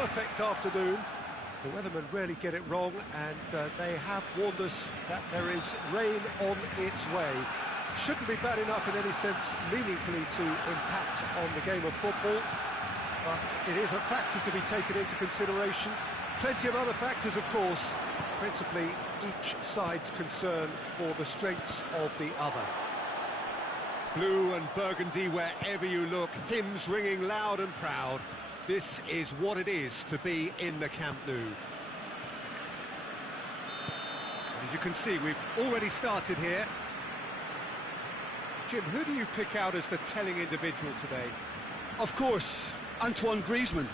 perfect afternoon. The weathermen rarely get it wrong, and they have warned us that there is rain on its way. Shouldn't be bad enough in any sense meaningfully to impact on the game of football, but it is a factor to be taken into consideration. Plenty of other factors, of course, principally each side's concern for the strengths of the other. Blue and burgundy wherever you look, hymns ringing loud and proud. This is what it is to be in the Camp Nou. As you can see, we've already started here. Jim, who do you pick out as the telling individual today? Of course, Antoine Griezmann.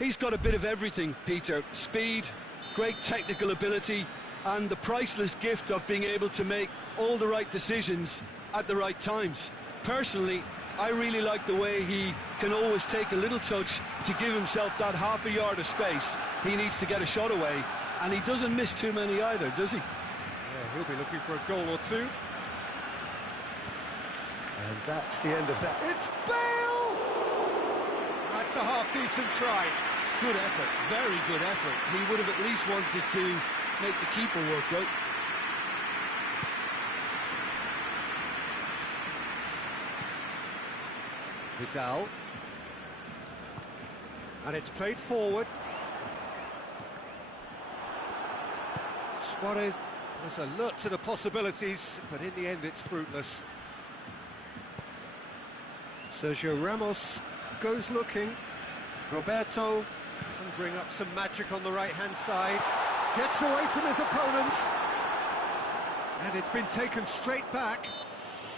He's got a bit of everything, Peter. Speed, great technical ability, and the priceless gift of being able to make all the right decisions at the right times. Personally, I really like the way he can always take a little touch to give himself that half a yard of space he needs to get a shot away, and he doesn't miss too many either, does he? Yeah, he'll be looking for a goal or two. And that's the end of that. It's Bale! That's a half-decent try. Good effort, very good effort. He would have at least wanted to make the keeper work out. Vidal. And it's played forward. Suarez has alert to the possibilities, but in the end it's fruitless. Sergio Ramos goes looking. Roberto conjuring up some magic on the right-hand side. Gets away from his opponent. And it's been taken straight back.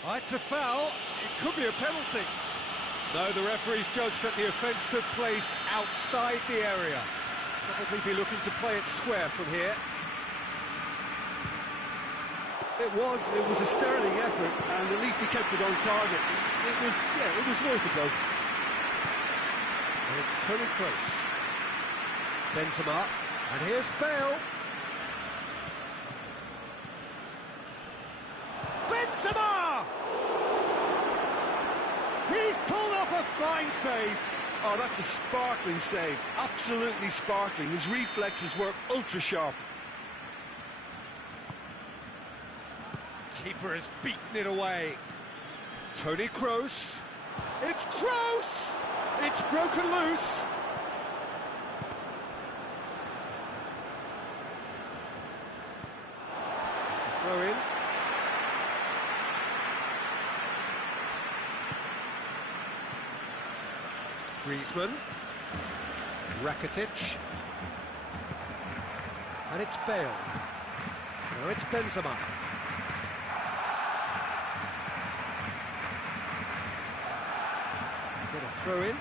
Oh, it's a foul. It could be a penalty. No, the referee's judged that the offence took place outside the area. Probably be looking to play it square from here. It was a sterling effort, and at least he kept it on target. It was worth a go. And it's Toni Kroos. Benzema, and here's Bale. Benzema! He's pulled off a fine save. Oh, that's a sparkling save. Absolutely sparkling. His reflexes were ultra sharp. Keeper has beaten it away. Toni Kroos. It's Kroos! It's broken loose. It's a throw in. Griezmann. Rakitic. And it's Bale. Now it's Benzema. Get a throw in.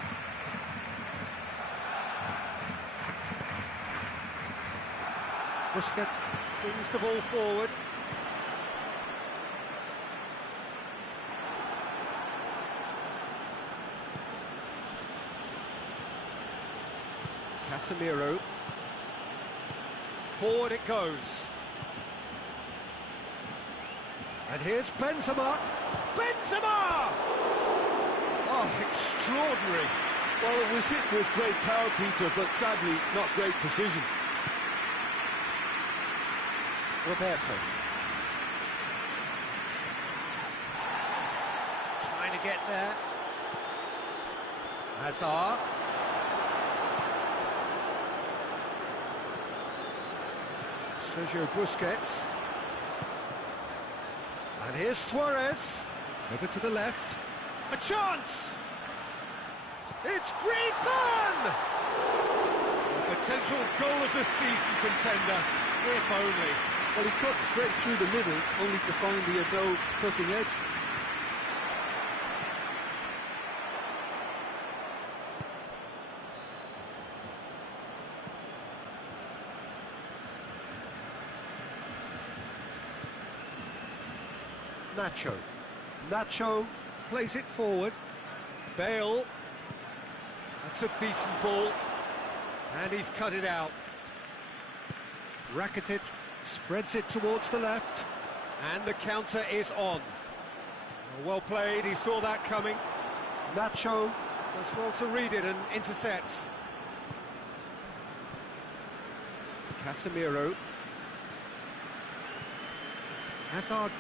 Busquets brings the ball forward. Casemiro. Forward it goes. And here's Benzema. Benzema! Oh, extraordinary. Well, it was hit with great power, Peter, but sadly not great precision. Roberto. Trying to get there. Hazard. Sergio Busquets. And here's Suarez. Over to the left. A chance! It's Griezmann! A potential goal of the season contender, if only. Well, he cut straight through the middle, only to find he had no cutting edge. Nacho plays it forward. Bale. That's a decent ball. And he's cut it out. Rakitic spreads it towards the left. And the counter is on. Well played, he saw that coming. Nacho does well to read it and intercepts. Casemiro. Hazard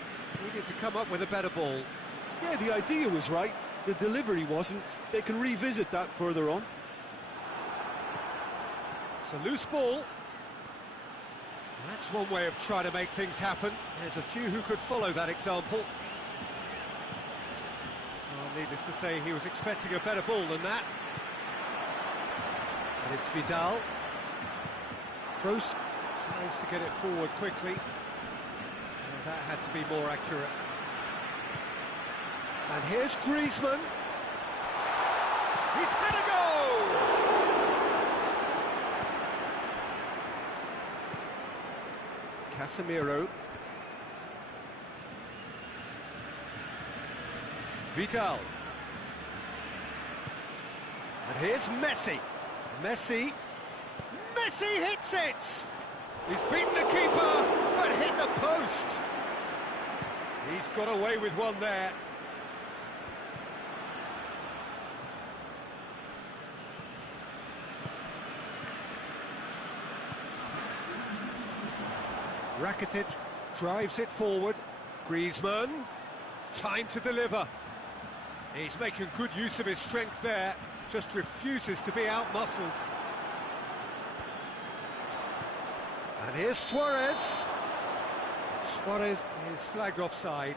needed to come up with a better ball. Yeah, the idea was right, the delivery wasn't. They can revisit that further on. It's a loose ball. That's one way of trying to make things happen. There's a few who could follow that example. Well, needless to say, he was expecting a better ball than that. And it's Vidal. Kroos tries to get it forward quickly. Well, that had to be more accurate. And here's Griezmann. He's had a go! Casemiro. Vidal. And here's Messi. Messi hits it! He's beaten the keeper, but hit the post. He's got away with one there. Rakitic drives it forward. Griezmann, time to deliver. He's making good use of his strength there, just refuses to be out-muscled. And here's Suarez. Suarez is flagged offside.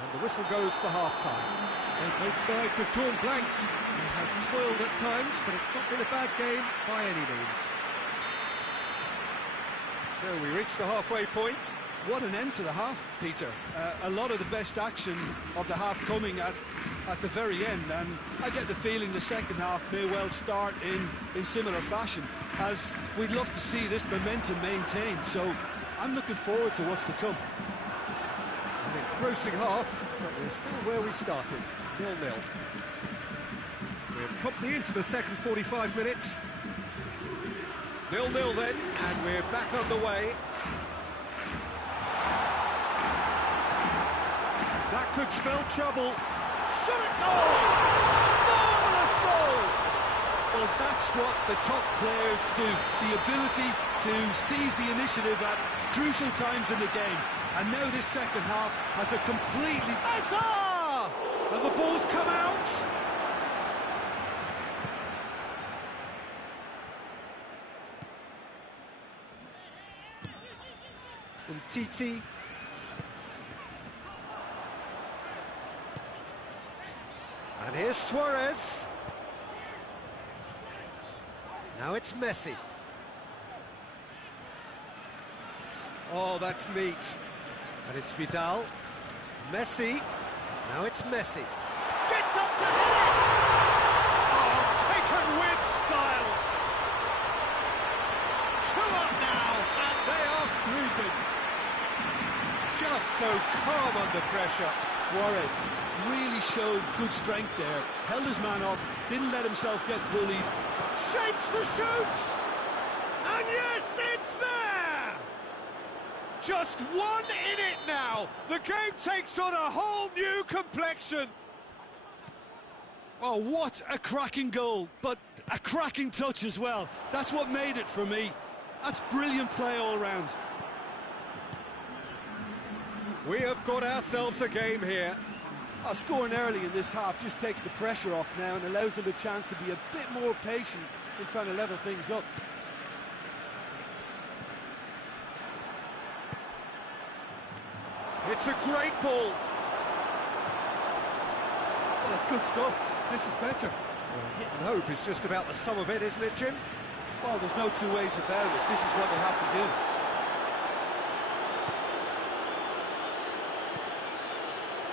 And the whistle goes for half-time. So both sides have drawn blanks. They have toiled at times, but it's not been a bad game by any means. So we reach the halfway point. What an end to the half, Peter. A lot of the best action of the half coming at the very end, and I get the feeling the second half may well start in similar fashion, as we'd love to see this momentum maintained, so I'm looking forward to what's to come. An engrossing half, but we're still where we started, 0-0. We're promptly into the second 45 minutes. 0-0 then, and we're back underway. That could spell trouble. Should it go? Marvellous goal! Well, that's what the top players do. The ability to seize the initiative at crucial times in the game. And now this second half has a completely... Hazard! And the ball's come out. Titi. And here's Suarez. Now it's Messi. Oh, that's neat. And it's Vidal. Messi. Now it's Messi. Gets up to hit it! Oh, taken with style. 2 up now, and they are cruising. Just so calm under pressure. Suarez really showed good strength there, held his man off, didn't let himself get bullied. Shapes to shoot! And yes, it's there! Just one in it now! The game takes on a whole new complexion! Oh, what a cracking goal, but a cracking touch as well. That's what made it for me. That's brilliant play all round. We have got ourselves a game here. Scoring early in this half just takes the pressure off now and allows them a chance to be a bit more patient in trying to level things up. It's a great ball. Well, that's good stuff. This is better. Well, hit and hope is just about the sum of it, isn't it, Jim? Well, there's no two ways about it. This is what they have to do.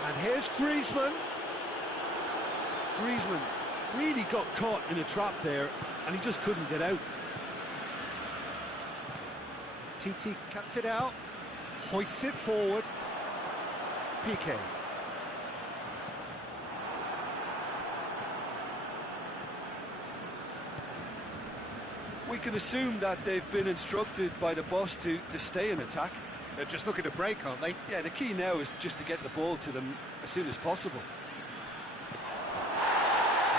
And here's Griezmann. Griezmann really got caught in a trap there, and he just couldn't get out. Titi cuts it out, hoists it forward. Piqué. We can assume that they've been instructed by the boss to stay in attack. They're just looking to break, aren't they? Yeah, the key now is just to get the ball to them as soon as possible.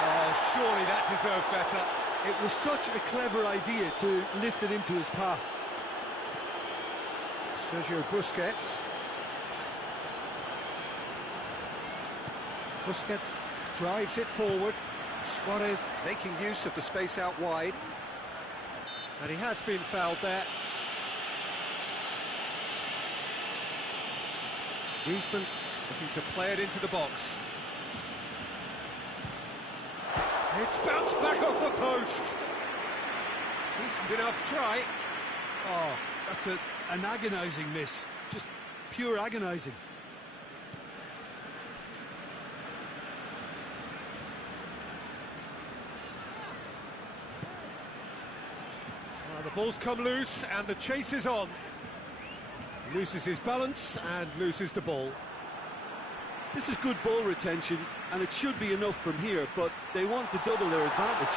Oh, surely deserved better. It was such a clever idea to lift it into his path. Sergio Busquets. Busquets drives it forward. Suarez making use of the space out wide. And he has been fouled there. Griezmann looking to play it into the box. It's bounced back off the post. Decent enough try. Oh, that's an agonising miss. Just pure agonising. The ball's come loose and the chase is on. Loses his balance and loses the ball. This is good ball retention, and it should be enough from here, but they want to double their advantage.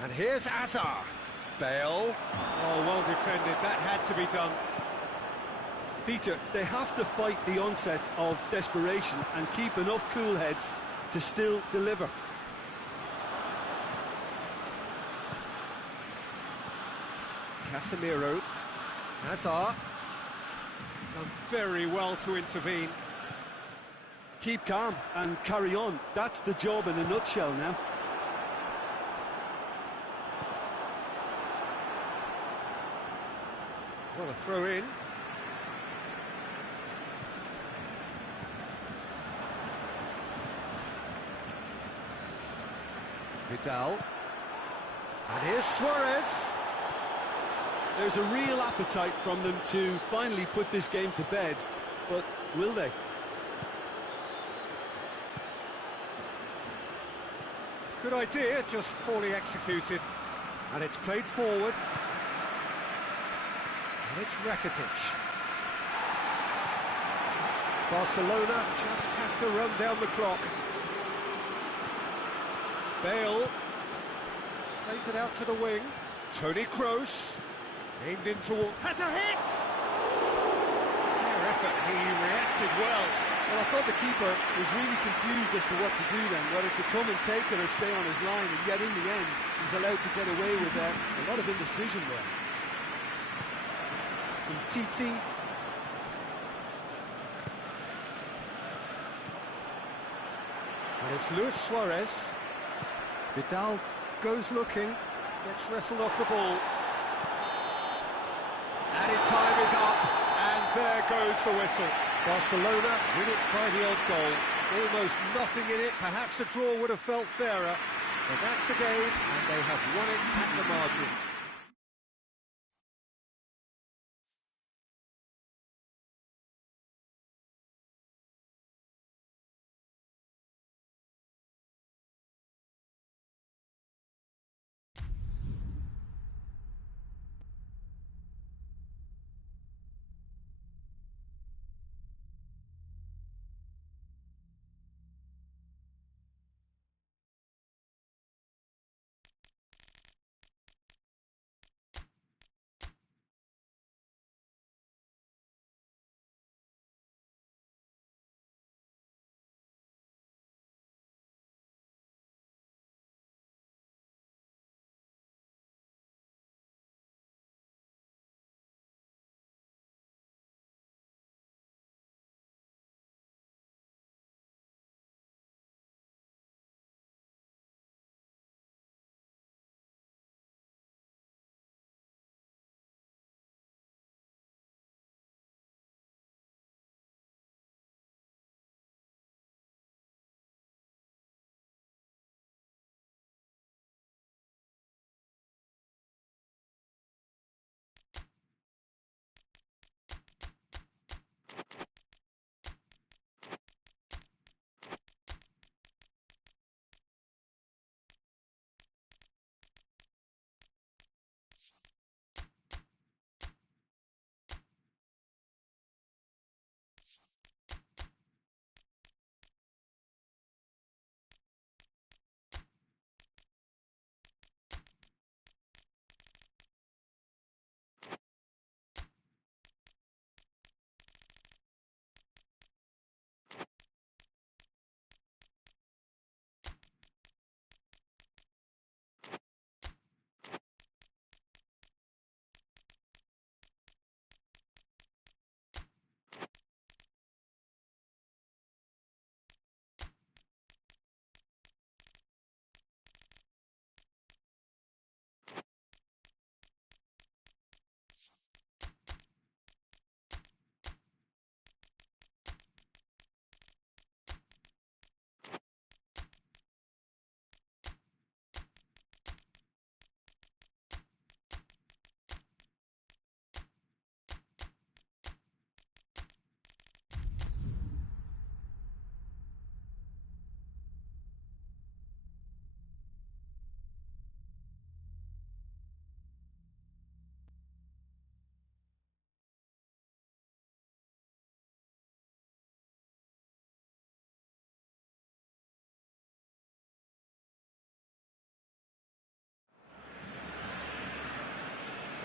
And here's Azar. Bale. Oh, well defended. That had to be done. Peter, they have to fight the onset of desperation and keep enough cool heads to still deliver. Casemiro. Hazard. Done very well to intervene. Keep calm and carry on. That's the job in a nutshell now. What a throw in. Vidal. And here's Suarez. There's a real appetite from them to finally put this game to bed, but will they? Good idea, just poorly executed. And it's played forward. And it's Rakitic. Barcelona just have to run down the clock. Bale plays it out to the wing. Toni Kroos aimed in toward. Has a hit! Fair effort, he reacted well. Well, I thought the keeper was really confused as to what to do then, whether to come and take it or stay on his line, and yet in the end, he's allowed to get away with a lot of indecision there. Titi. And it's Luis Suarez. Vidal goes looking, gets wrestled off the ball. Added time is up, and there goes the whistle. Barcelona win it by the odd goal. Almost nothing in it, perhaps a draw would have felt fairer. But that's the game, and they have won it at the margin.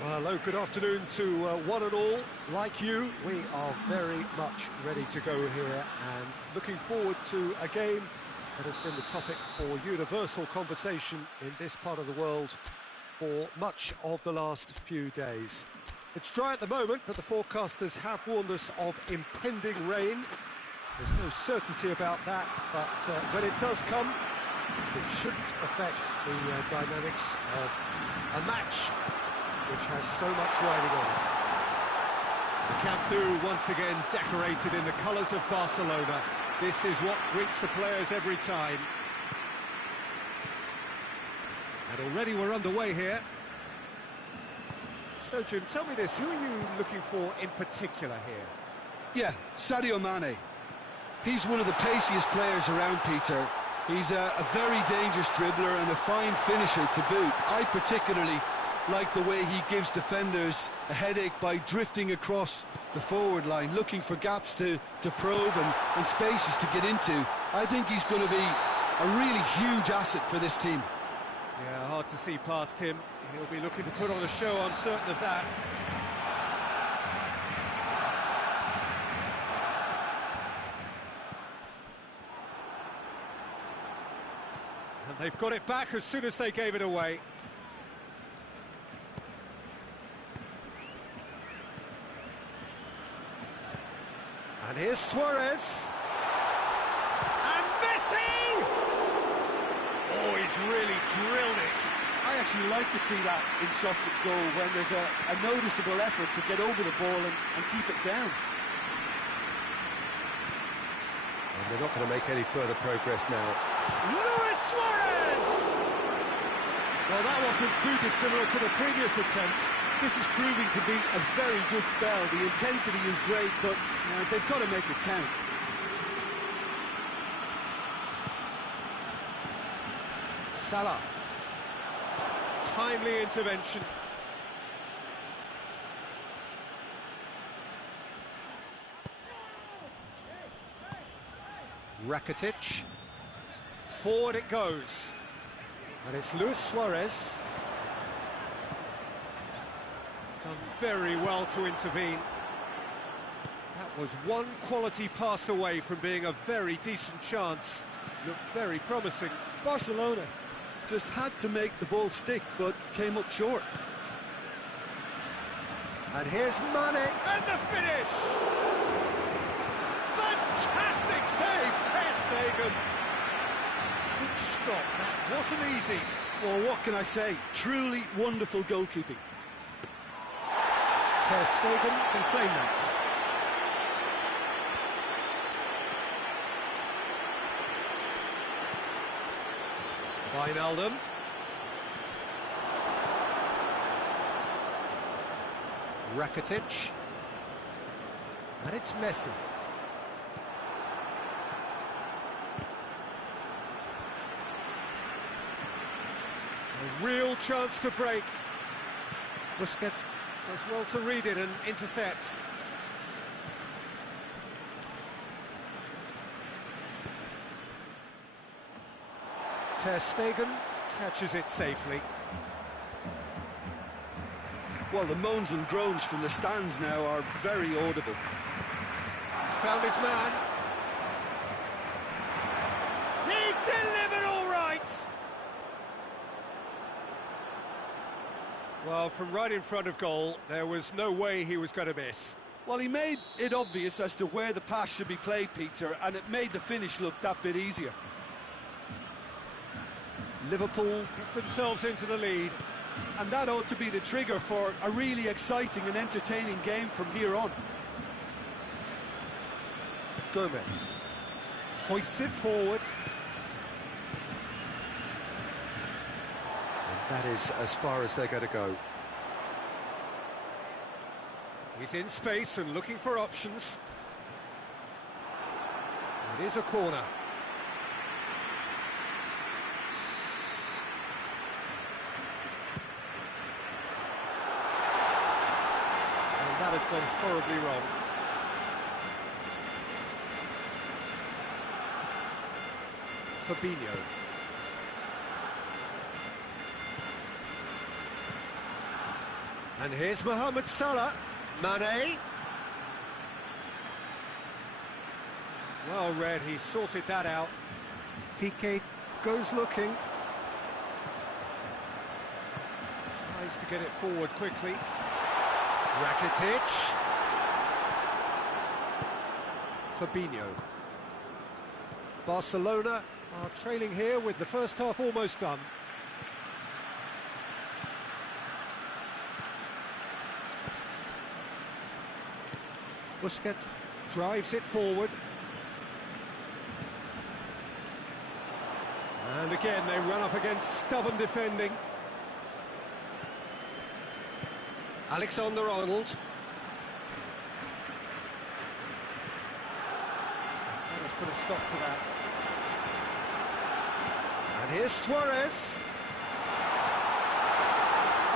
Well, hello, good afternoon to one and all. Like you, we are very much ready to go here and looking forward to a game that has been the topic for universal conversation in this part of the world for much of the last few days. It's dry at the moment, but the forecasters have warned us of impending rain. There's no certainty about that, but when it does come, it shouldn't affect the dynamics of a match which has so much riding on it. The Camp Nou once again decorated in the colours of Barcelona. This is what greets the players every time. And already we're underway here. So, Jim, tell me this, who are you looking for in particular here? Yeah, Sadio Mane. He's one of the paciest players around, Peter. He's a very dangerous dribbler and a fine finisher to boot. I particularly like the way he gives defenders a headache by drifting across the forward line, looking for gaps to probe and spaces to get into. I think he's going to be a really huge asset for this team. Yeah, hard to see past him. He'll be looking to put on a show, I'm certain of that. And they've got it back as soon as they gave it away. And here's Suarez. And Messi! Oh, he's really drilled it. I actually like to see that in shots at goal when there's a noticeable effort to get over the ball and keep it down. And they're not going to make any further progress now. Luis Suarez! Well, that wasn't too dissimilar to the previous attempt. This is proving to be a very good spell. The intensity is great, but they've got to make it count. Salah. Timely intervention. Rakitic. Forward it goes. And it's Luis Suarez. Done very well to intervene. That was one quality pass away from being a very decent chance. Looked very promising. Barcelona just had to make the ball stick, but came up short. And here's Mane, and the finish! Fantastic save, Ter Stegen! Good stop, that wasn't easy. Well, what can I say? Truly wonderful goalkeeping. Ter Stegen can claim that. Wijnaldum. Rakitic. And it's Messi. A real chance to break. Busquets does well to read it and intercepts. Ter Stegen catches it safely. Well, the moans and groans from the stands now are very audible. He's found his man. He's delivered all right! Well, from right in front of goal, there was no way he was going to miss. Well, he made it obvious as to where the pass should be played, Peter, and it made the finish look that bit easier. Liverpool get themselves into the lead. And that ought to be the trigger for a really exciting and entertaining game from here on. Gomez hoists it forward. And that is as far as they're going to go. He's in space and looking for options. It is a corner. That has gone horribly wrong. Fabinho. And here's Mohamed Salah. Mane. Well read, he sorted that out. Piqué goes looking. Tries to get it forward quickly. Rakitic. Fabinho. Barcelona are trailing here with the first half almost done. Busquets drives it forward. And again they run up against stubborn defending. Alexander-Arnold. Let's put a stop to that. And here's Suarez.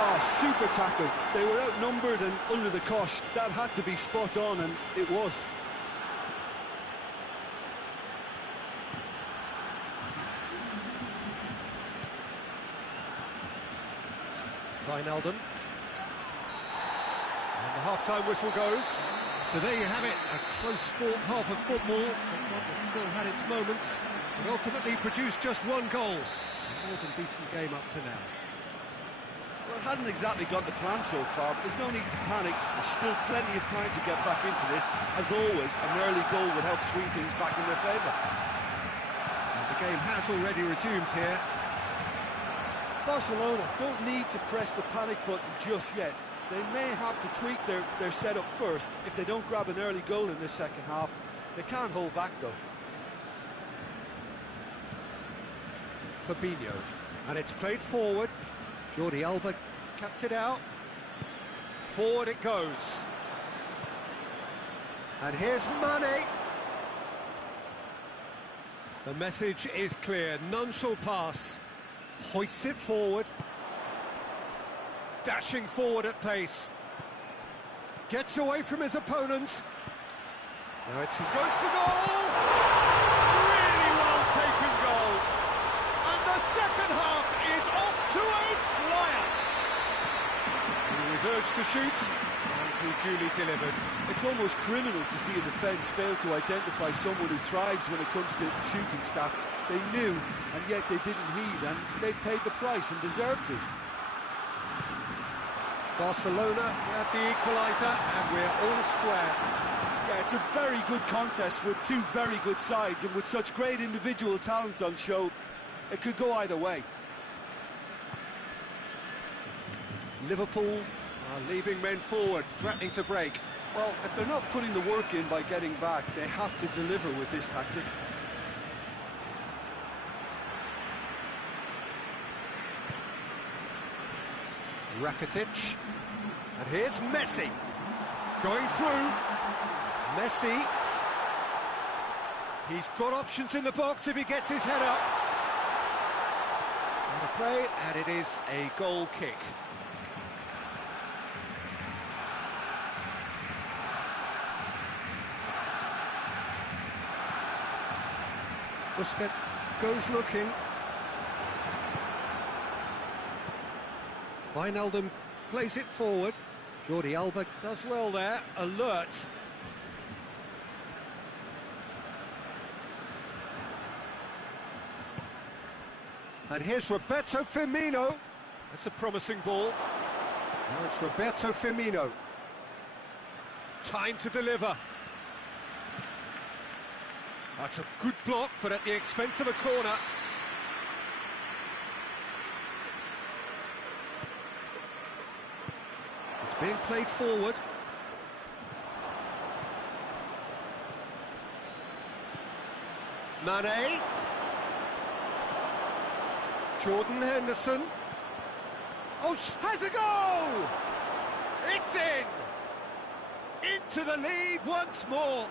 Oh, super tackle. They were outnumbered and under the cosh. That had to be spot on, and it was. Wijnaldum. And the half-time whistle goes. So there you have it, a close-fought half of football, but one that still had its moments, but ultimately produced just one goal. A more than decent game up to now. Well, it hasn't exactly gone to plan so far, but there's no need to panic. There's still plenty of time to get back into this. As always, an early goal would help swing things back in their favour. And the game has already resumed here. Barcelona don't need to press the panic button just yet. They may have to tweak their setup first if they don't grab an early goal in this second half. They can't hold back, though. Fabinho. And it's played forward. Jordi Alba cuts it out. Forward it goes. And here's Mane. The message is clear. None shall pass. Hoists it forward. Dashing forward at pace. Gets away from his opponent. Now it's goes for goal. Really well taken goal. And the second half is off to a flyer. He was urged to shoot, and he duly delivered. It's almost criminal to see a defence fail to identify someone who thrives when it comes to shooting stats. They knew, and yet they didn't heed, and they've paid the price and deserve to. Barcelona at the equaliser, and we're all square. Yeah, it's a very good contest with two very good sides, and with such great individual talent on show, it could go either way. Liverpool are leaving men forward, threatening to break. Well, if they're not putting the work in by getting back, they have to deliver with this tactic. Rakitic. And here's Messi. Going through. Messi. He's got options in the box if he gets his head up. On the play, and it is a goal kick. Busquets goes looking. Wijnaldum plays it forward. Jordi Alba does well there, alert. And here's Roberto Firmino. That's a promising ball. Now it's Roberto Firmino. Time to deliver. That's a good block, but at the expense of a corner. It's being played forward. Mane. Jordan Henderson. Oh, has a goal! It's in! Into the lead once more.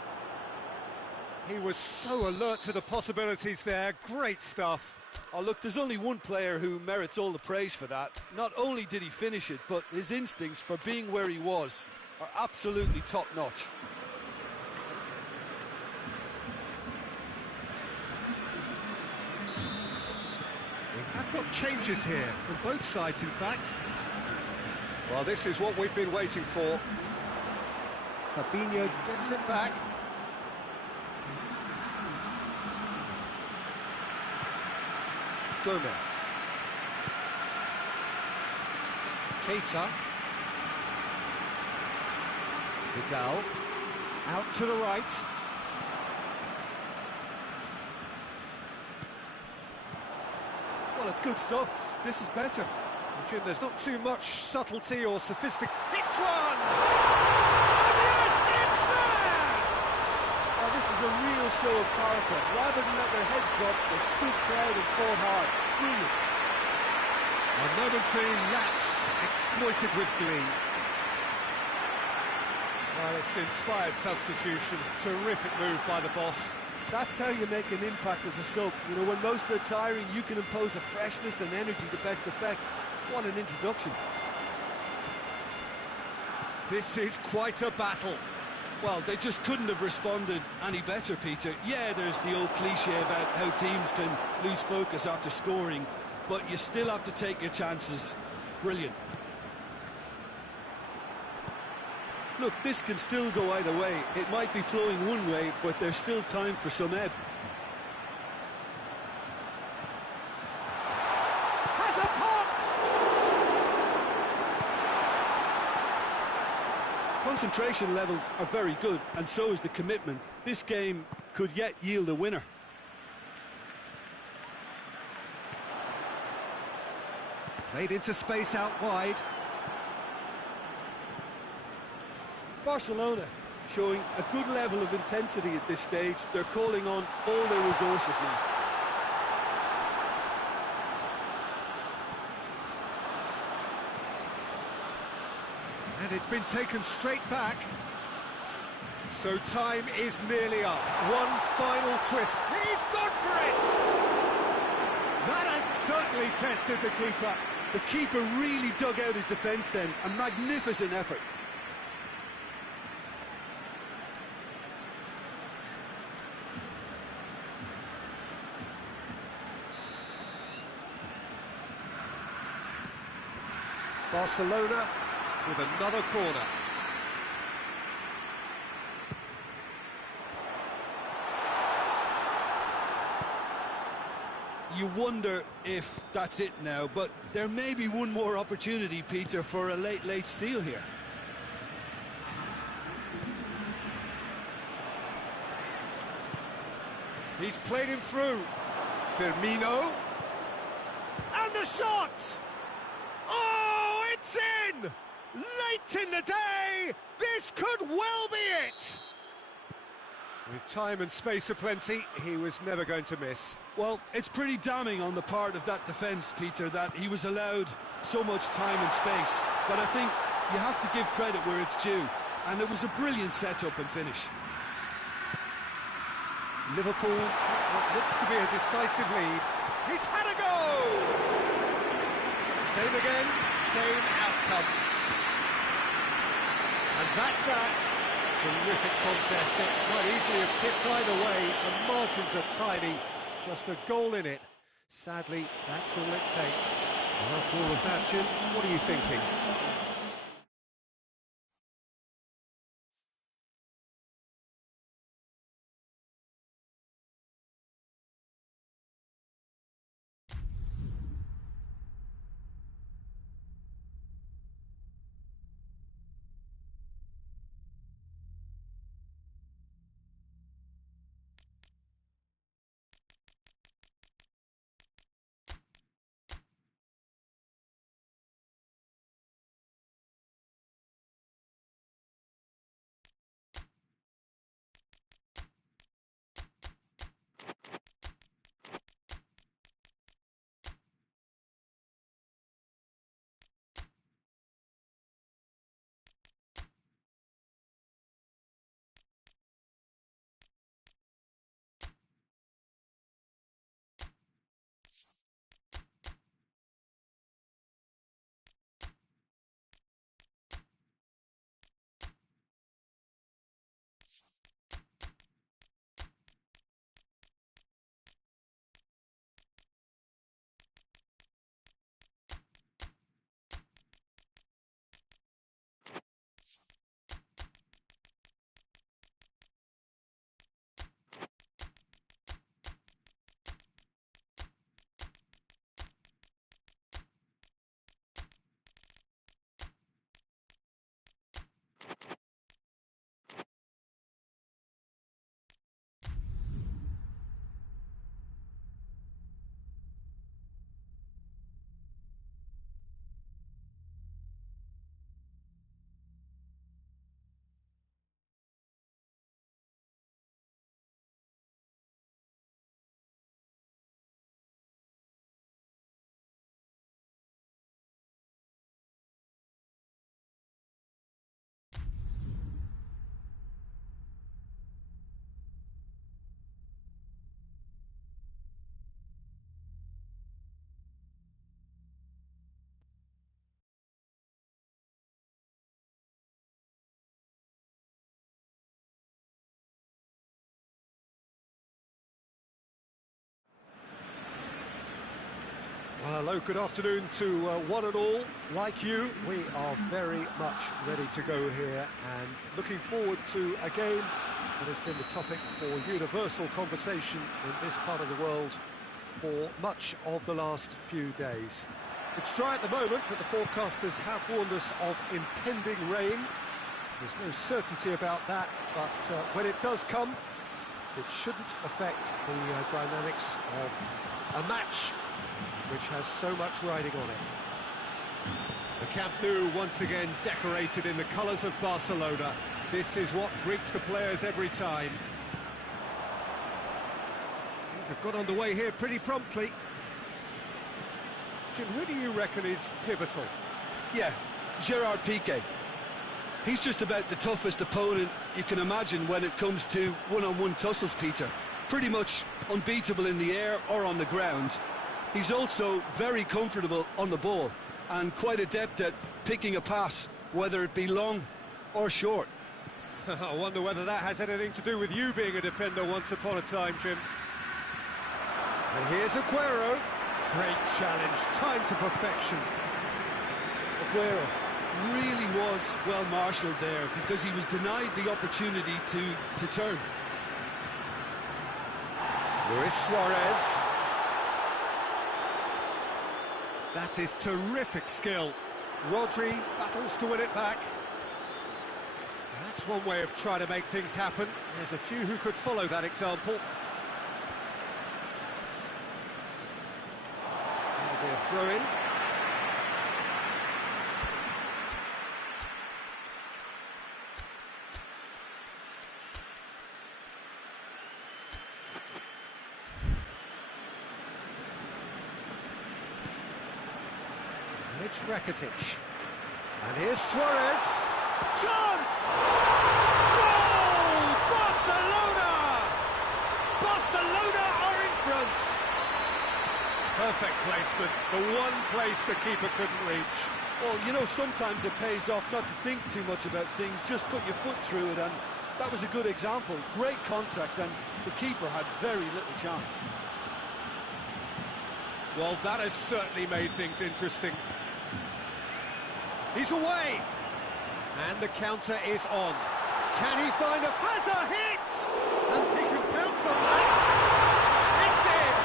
He was so alert to the possibilities there. Great stuff. Oh, look, there's only one player who merits all the praise for that. Not only did he finish it, but his instincts for being where he was are absolutely top-notch. We have got changes here from both sides, in fact. Well, this is what we've been waiting for. Fabinho gets it back. Gomez. Keita. Vidal. Out to the right. Well, it's good stuff. This is better. Jim, there's not too much subtlety or sophistication. Hits one! And yes, it's there! Now, this is a real show of character. Rather than let their heads drop, they've stood proud and fought hard. Brilliant. A momentary lapse exploited with glee. Well, it's an inspired substitution. Terrific move by the boss. That's how you make an impact as a sub. You know, when most are tiring, you can impose a freshness and energy to best effect. What an introduction. This is quite a battle. Well, they just couldn't have responded any better, Peter. Yeah, there's the old cliche about how teams can lose focus after scoring, but you still have to take your chances. Brilliant. Look, this can still go either way. It might be flowing one way, but there's still time for some ebb. Has a pop! Concentration levels are very good, and so is the commitment. This game could yet yield a winner. Played into space out wide. Barcelona showing a good level of intensity at this stage. They're calling on all their resources now. And it's been taken straight back. So time is nearly up. One final twist. He's gone for it! That has certainly tested the keeper. The keeper really dug out his defence then. A magnificent effort. Barcelona with another corner. You wonder if that's it now, but there may be one more opportunity, Peter, for a late steal here. He's played him through. Firmino. And the shot! Oh, it's in! Late in the day, this could well be it! With time and space aplenty, he was never going to miss. Well, it's pretty damning on the part of that defence, Peter, that he was allowed so much time and space. But I think you have to give credit where it's due. And it was a brilliant setup and finish. Liverpool, what looks to be a decisive lead. He's had a go! Same again, same outcome. And that's that. Terrific contest. It might easily have tipped either way. The margins are tiny. Just a goal in it. Sadly, that's all it takes. And after all of that, Jim, what are you thinking? Hello, good afternoon to one and all. Like you, we are very much ready to go here and looking forward to a game that has been the topic for universal conversation in this part of the world for much of the last few days. It's dry at the moment, but the forecasters have warned us of impending rain. There's no certainty about that, but when it does come, it shouldn't affect the dynamics of a match which has so much riding on it. The Camp Nou once again decorated in the colours of Barcelona. This is what greets the players every time. Things have got underway here pretty promptly. Jim, who do you reckon is pivotal? Yeah, Gerard Piqué. He's just about the toughest opponent you can imagine when it comes to one-on-one tussles, Peter. Pretty much unbeatable in the air or on the ground. He's also very comfortable on the ball and quite adept at picking a pass, whether it be long or short. I wonder whether that has anything to do with you being a defender once upon a time, Jim. And here's Aguero. Great challenge, time to perfection. Aguero really was well marshalled there because he was denied the opportunity to turn. Luis Suarez. That is terrific skill. Rodri battles to win it back. That's one way of trying to make things happen. There's a few who could follow that example. That'll be a throw-in. It's Rakitic. And here's Suarez. Chance! Goal! Barcelona! Barcelona are in front. Perfect placement. The one place the keeper couldn't reach. Well, you know, sometimes it pays off not to think too much about things, just put your foot through it, and that was a good example. Great contact, and the keeper had very little chance. Well, that has certainly made things interesting. He's away! And the counter is on. Can he find a... Has a hit! And he can pounce on that. It's in!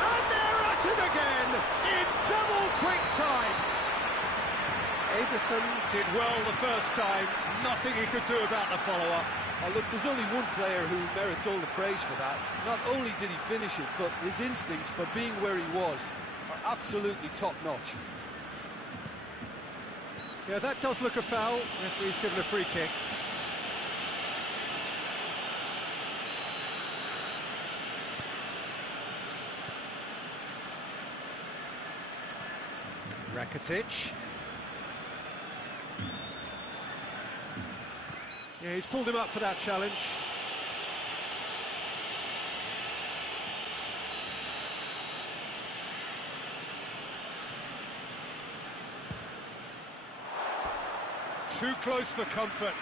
And they're at it again in double quick time. Ederson did well the first time. Nothing he could do about the follow-up. Oh, look, there's only one player who merits all the praise for that. Not only did he finish it, but his instincts for being where he was are absolutely top-notch. Yeah, that does look a foul. Referee's given a free kick. Rakitic. Yeah, he's pulled him up for that challenge. Too close for comfort.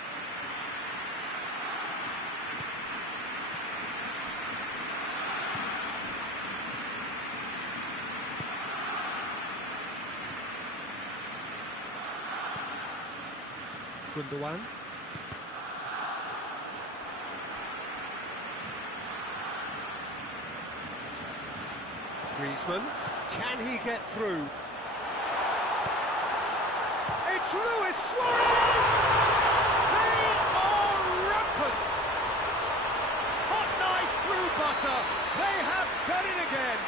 Hung-DoLuong. Griezmann. Can he get through? It's Luis Suarez! They are rampant! Hot knife through butter. They have done it again.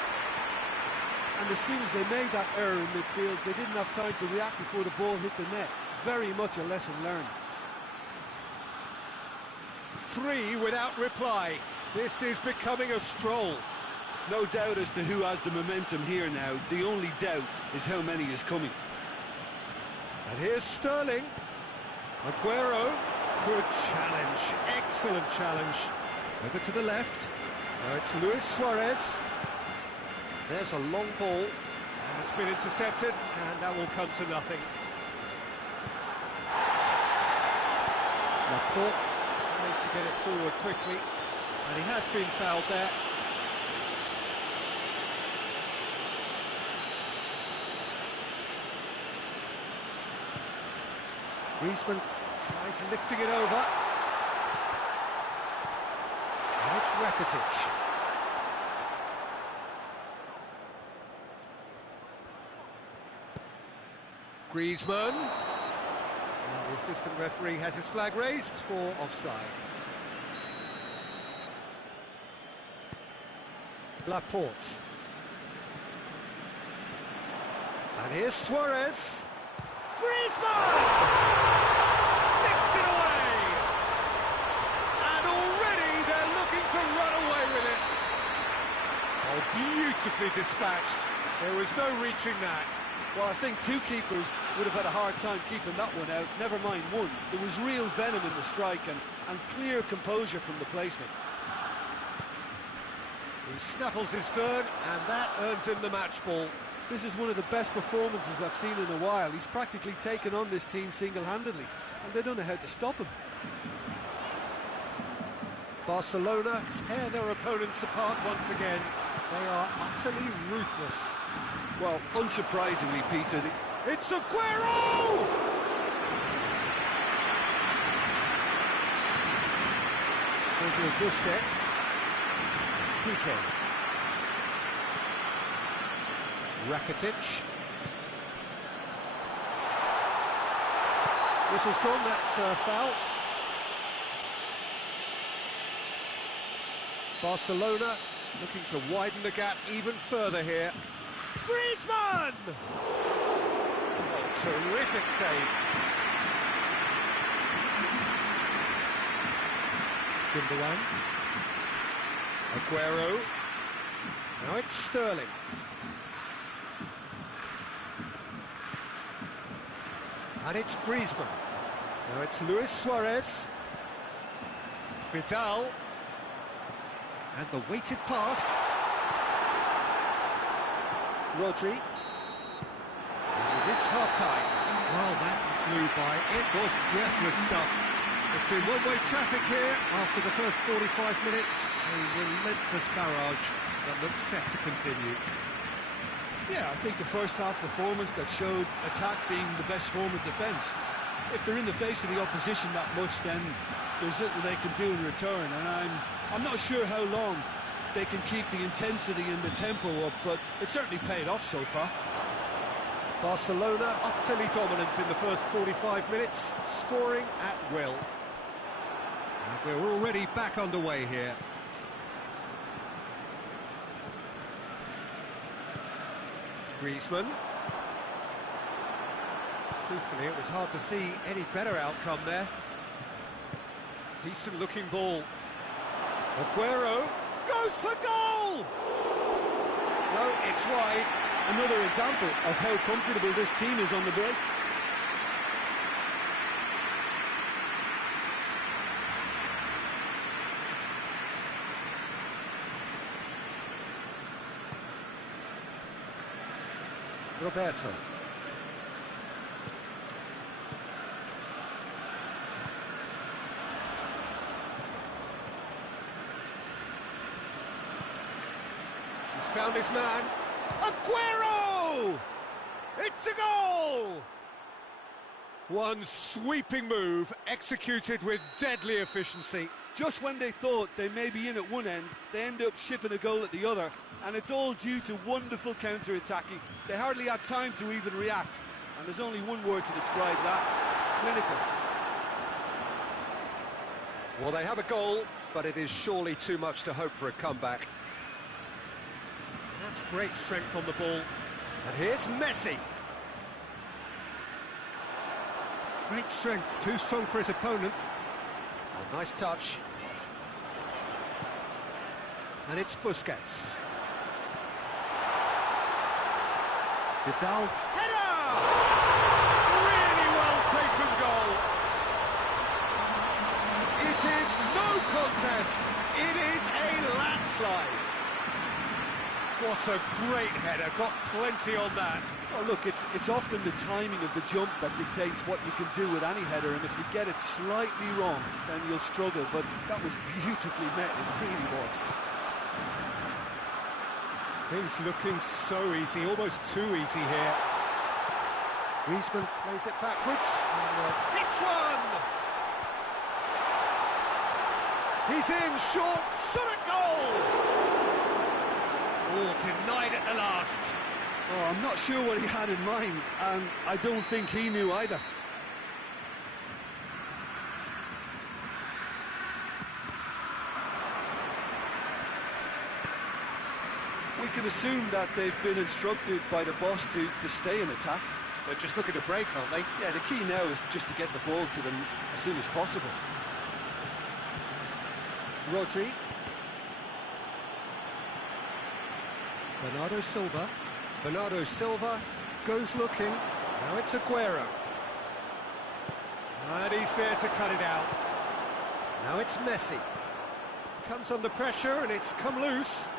And as soon as they made that error in midfield, they didn't have time to react before the ball hit the net. Very much a lesson learned. 3 without reply. This is becoming a stroll. No doubt as to who has the momentum here now. The only doubt is how many is coming. And here's Sterling. Aguero. Good challenge. Excellent challenge. Over to the left. Now it's Luis Suarez. There's a long ball. It's been intercepted, and that will come to nothing. Laporte tries to get it forward quickly, and he has been fouled there. Griezmann tries lifting it over. And it's Rakitic. Griezmann. And the assistant referee has his flag raised for offside. Laporte. And here's Suarez. Griezmann! Sticks it away! And already they're looking to run away with it. Oh, beautifully dispatched. There was no reaching that. Well, I think two keepers would have had a hard time keeping that one out, never mind one. There was real venom in the strike and clear composure from the placement. He snaffles his third, and that earns him the match ball. This is one of the best performances I've seen in a while. He's practically taken on this team single-handedly, and they don't know how to stop him. Barcelona tear their opponents apart once again. They are utterly ruthless. Well, unsurprisingly, Peter, it's Aguero! Sergio Busquets. Piqué. Rakitic. Whistle's gone, that's a foul. Barcelona looking to widen the gap even further here. Griezmann! Oh, terrific save. Hung-DoLuong. Aguero. Now it's Sterling. And it's Griezmann. Now it's Luis Suarez. Vidal. And the weighted pass. Rodri. And we reached half-time. Well, that flew by. It was breathless stuff. It's been one-way traffic here after the first 45 minutes. A relentless barrage that looks set to continue. Yeah, I think the first half performance that showed attack being the best form of defence. If they're in the face of the opposition that much, then there's little they can do in return, and I'm not sure how long they can keep the intensity and the tempo up, but it certainly paid off so far. Barcelona utterly dominant in the first 45 minutes, scoring at will. And we're already back underway here. Griezmann. Truthfully, it was hard to see any better outcome there. Decent looking ball. Aguero goes for goal! No, it's wide. Another example of how comfortable this team is on the break. Roberto. He's found his man. Aguero! It's a goal! One sweeping move, executed with deadly efficiency. Just when they thought they may be in at one end, they end up shipping a goal at the other, and it's all due to wonderful counter-attacking. They hardly had time to even react, and there's only one word to describe that: clinical. Well, they have a goal, but it is surely too much to hope for a comeback. That's great strength on the ball. And here's Messi. Great strength, too strong for his opponent. Oh, nice touch. And it's Busquets. Vidal. Header! Really well taken goal. It is no contest. It is a landslide. What a great header, got plenty on that. Oh, look, it's often the timing of the jump that dictates what you can do with any header, and if you get it slightly wrong, then you'll struggle, but that was beautifully met, it really was. Things looking so easy, almost too easy here. Griezmann plays it backwards and hits one! He's in, short, shot at goal! Oh, denied at the last. Oh, I'm not sure what he had in mind, and I don't think he knew either. We can assume that they've been instructed by the boss to stay in attack. They're just looking to break, aren't they? Yeah, the key now is just to get the ball to them as soon as possible. Rodri. Bernardo Silva. Bernardo Silva goes looking. Now it's Aguero. And he's there to cut it out. Now it's Messi. Comes under pressure and it's come loose.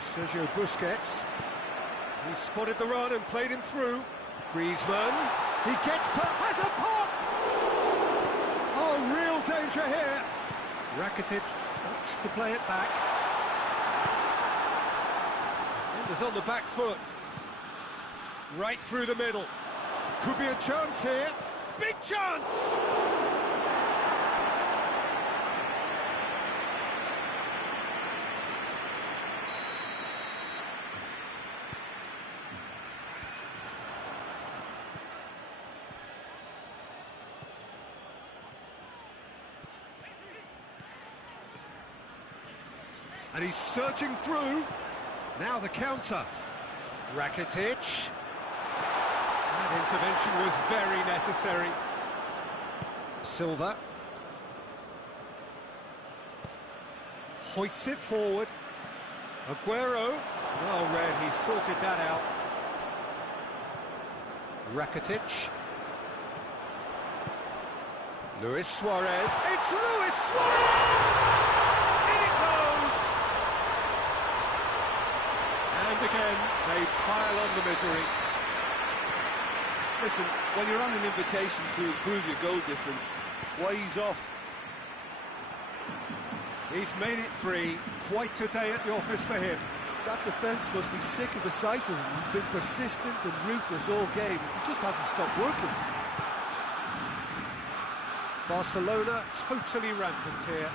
Sergio Busquets. He spotted the run and played him through. Griezmann. He gets has a pop! Oh, real danger here. Rakitic opts to play it back. Defender's on the back foot. Right through the middle. Could be a chance here. Big chance! And he's searching through. Now the counter. Rakitic. That intervention was very necessary. Silva. Hoists it forward. Aguero. Well read, he sorted that out. Rakitic. Luis Suarez. It's Luis Suarez! And again, they pile on the misery. Listen, when you're on an invitation to improve your goal difference, why ease off? He's made it 3. Quite a day at the office for him. That defence must be sick of the sight of him. He's been persistent and ruthless all game. He just hasn't stopped working. Barcelona totally rampant here.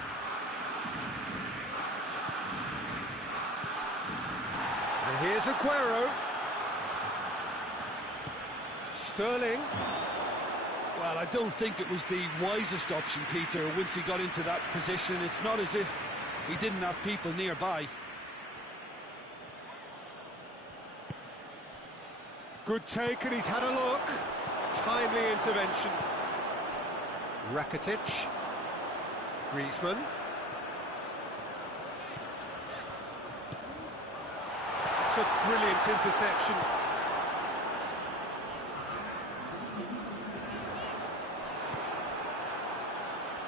And here's Aguero. Sterling. Well, I don't think it was the wisest option, Peter, once he got into that position. It's not as if he didn't have people nearby. Good take, and he's had a look. Timely intervention. Rakitic. Griezmann. It's a brilliant interception.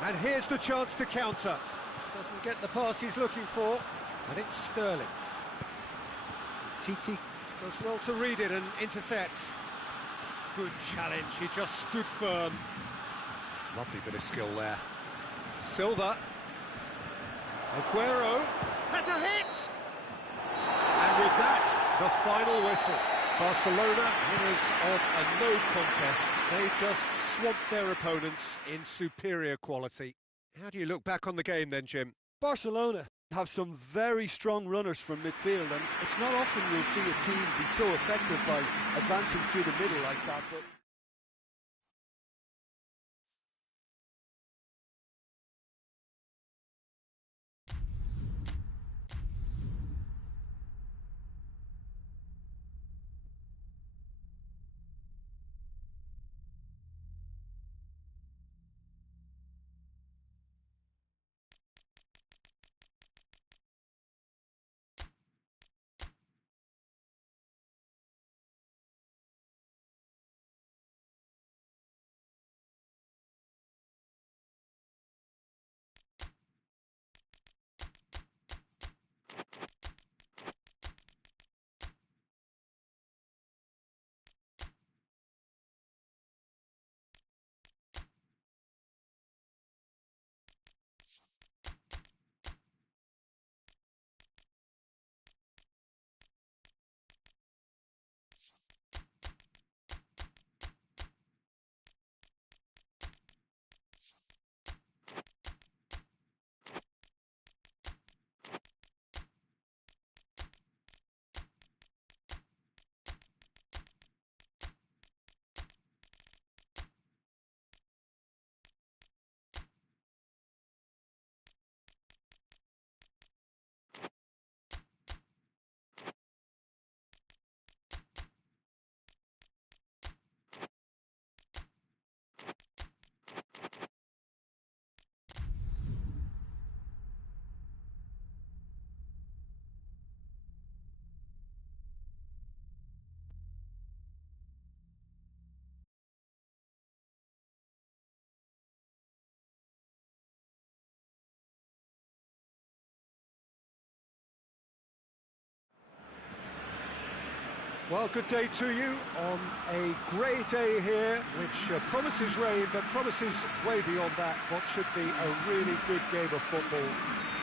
And here's the chance to counter. Doesn't get the pass he's looking for. And it's Sterling. Titi does well to read it and intercepts. Good challenge, he just stood firm. Lovely bit of skill there. Silva. Aguero has a hit! And with that, the final whistle. Barcelona, winners of a no contest. They just swamped their opponents in superior quality. How do you look back on the game then, Jim? Barcelona have some very strong runners from midfield, and it's not often you'll see a team be so effective by advancing through the middle like that, but Well, good day to you on a grey day here, which promises rain, but promises way beyond that what should be a really good game of football.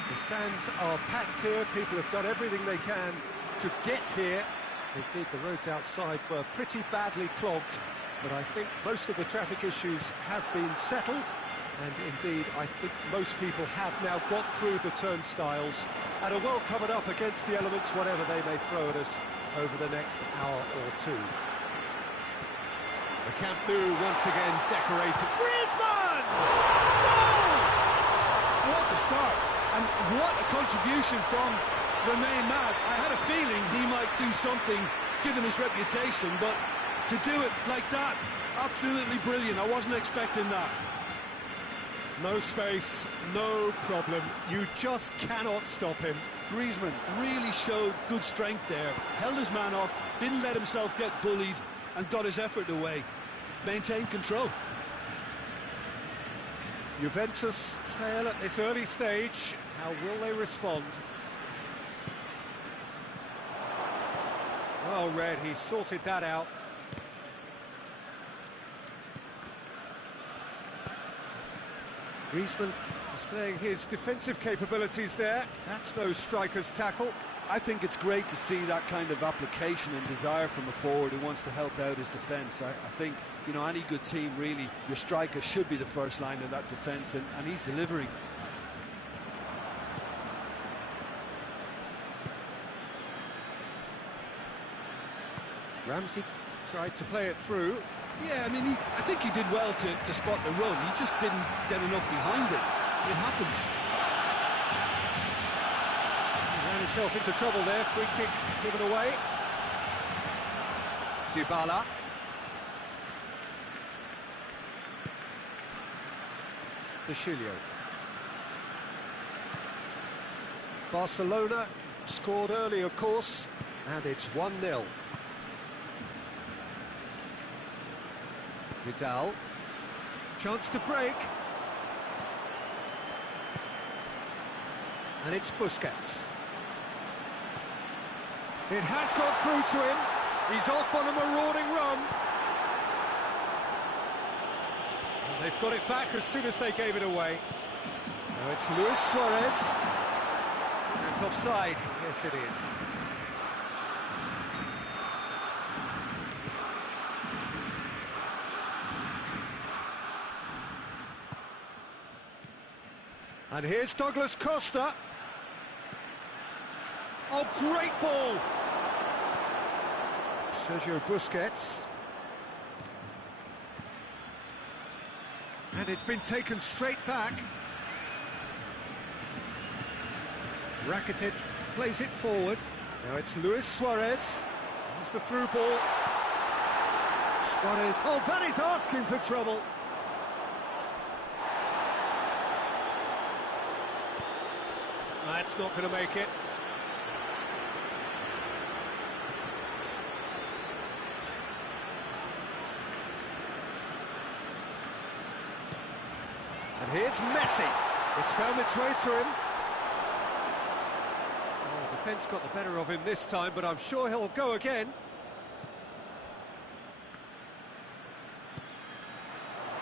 The stands are packed here, people have done everything they can to get here. Indeed, the roads outside were pretty badly clogged, but I think most of the traffic issues have been settled, and indeed, I think most people have now got through the turnstiles and are well covered up against the elements, whatever they may throw at us over the next hour or two. The Camp Nou once again decorated. Griezmann! Goal! What a start, and what a contribution from the main man. I had a feeling he might do something, given his reputation, but to do it like that, absolutely brilliant. I wasn't expecting that. No space, no problem. You just cannot stop him. Griezmann really showed good strength there, held his man off, didn't let himself get bullied, and got his effort away. Maintained control. Juventus trail at this early stage. How will they respond? Well read, he sorted that out. Griezmann displaying his defensive capabilities there. That's no striker's tackle. I think it's great to see that kind of application and desire from a forward who wants to help out his defence. I think, you know, any good team, really, your striker should be the first line of that defence, and he's delivering. Ramsey tried to play it through. Yeah, I mean, I think he did well to spot the run. He just didn't get enough behind it. It happens. He ran himself into trouble there. Free kick given away. Dybala. Deschilio. Barcelona scored early, of course, and it's 1-0. Vidal, chance to break, and it's Busquets. It has got through to him, he's off on a marauding run. And they've got it back as soon as they gave it away. Now it's Luis Suarez. That's offside, yes it is. And here's Douglas Costa. Oh, great ball! Sergio Busquets. And it's been taken straight back. Rakitic plays it forward. Now it's Luis Suarez. Here's the through ball. Suarez. Oh, that is asking for trouble. That's not going to make it. And here's Messi. It's found its way to him. Oh, defence got the better of him this time, but I'm sure he'll go again.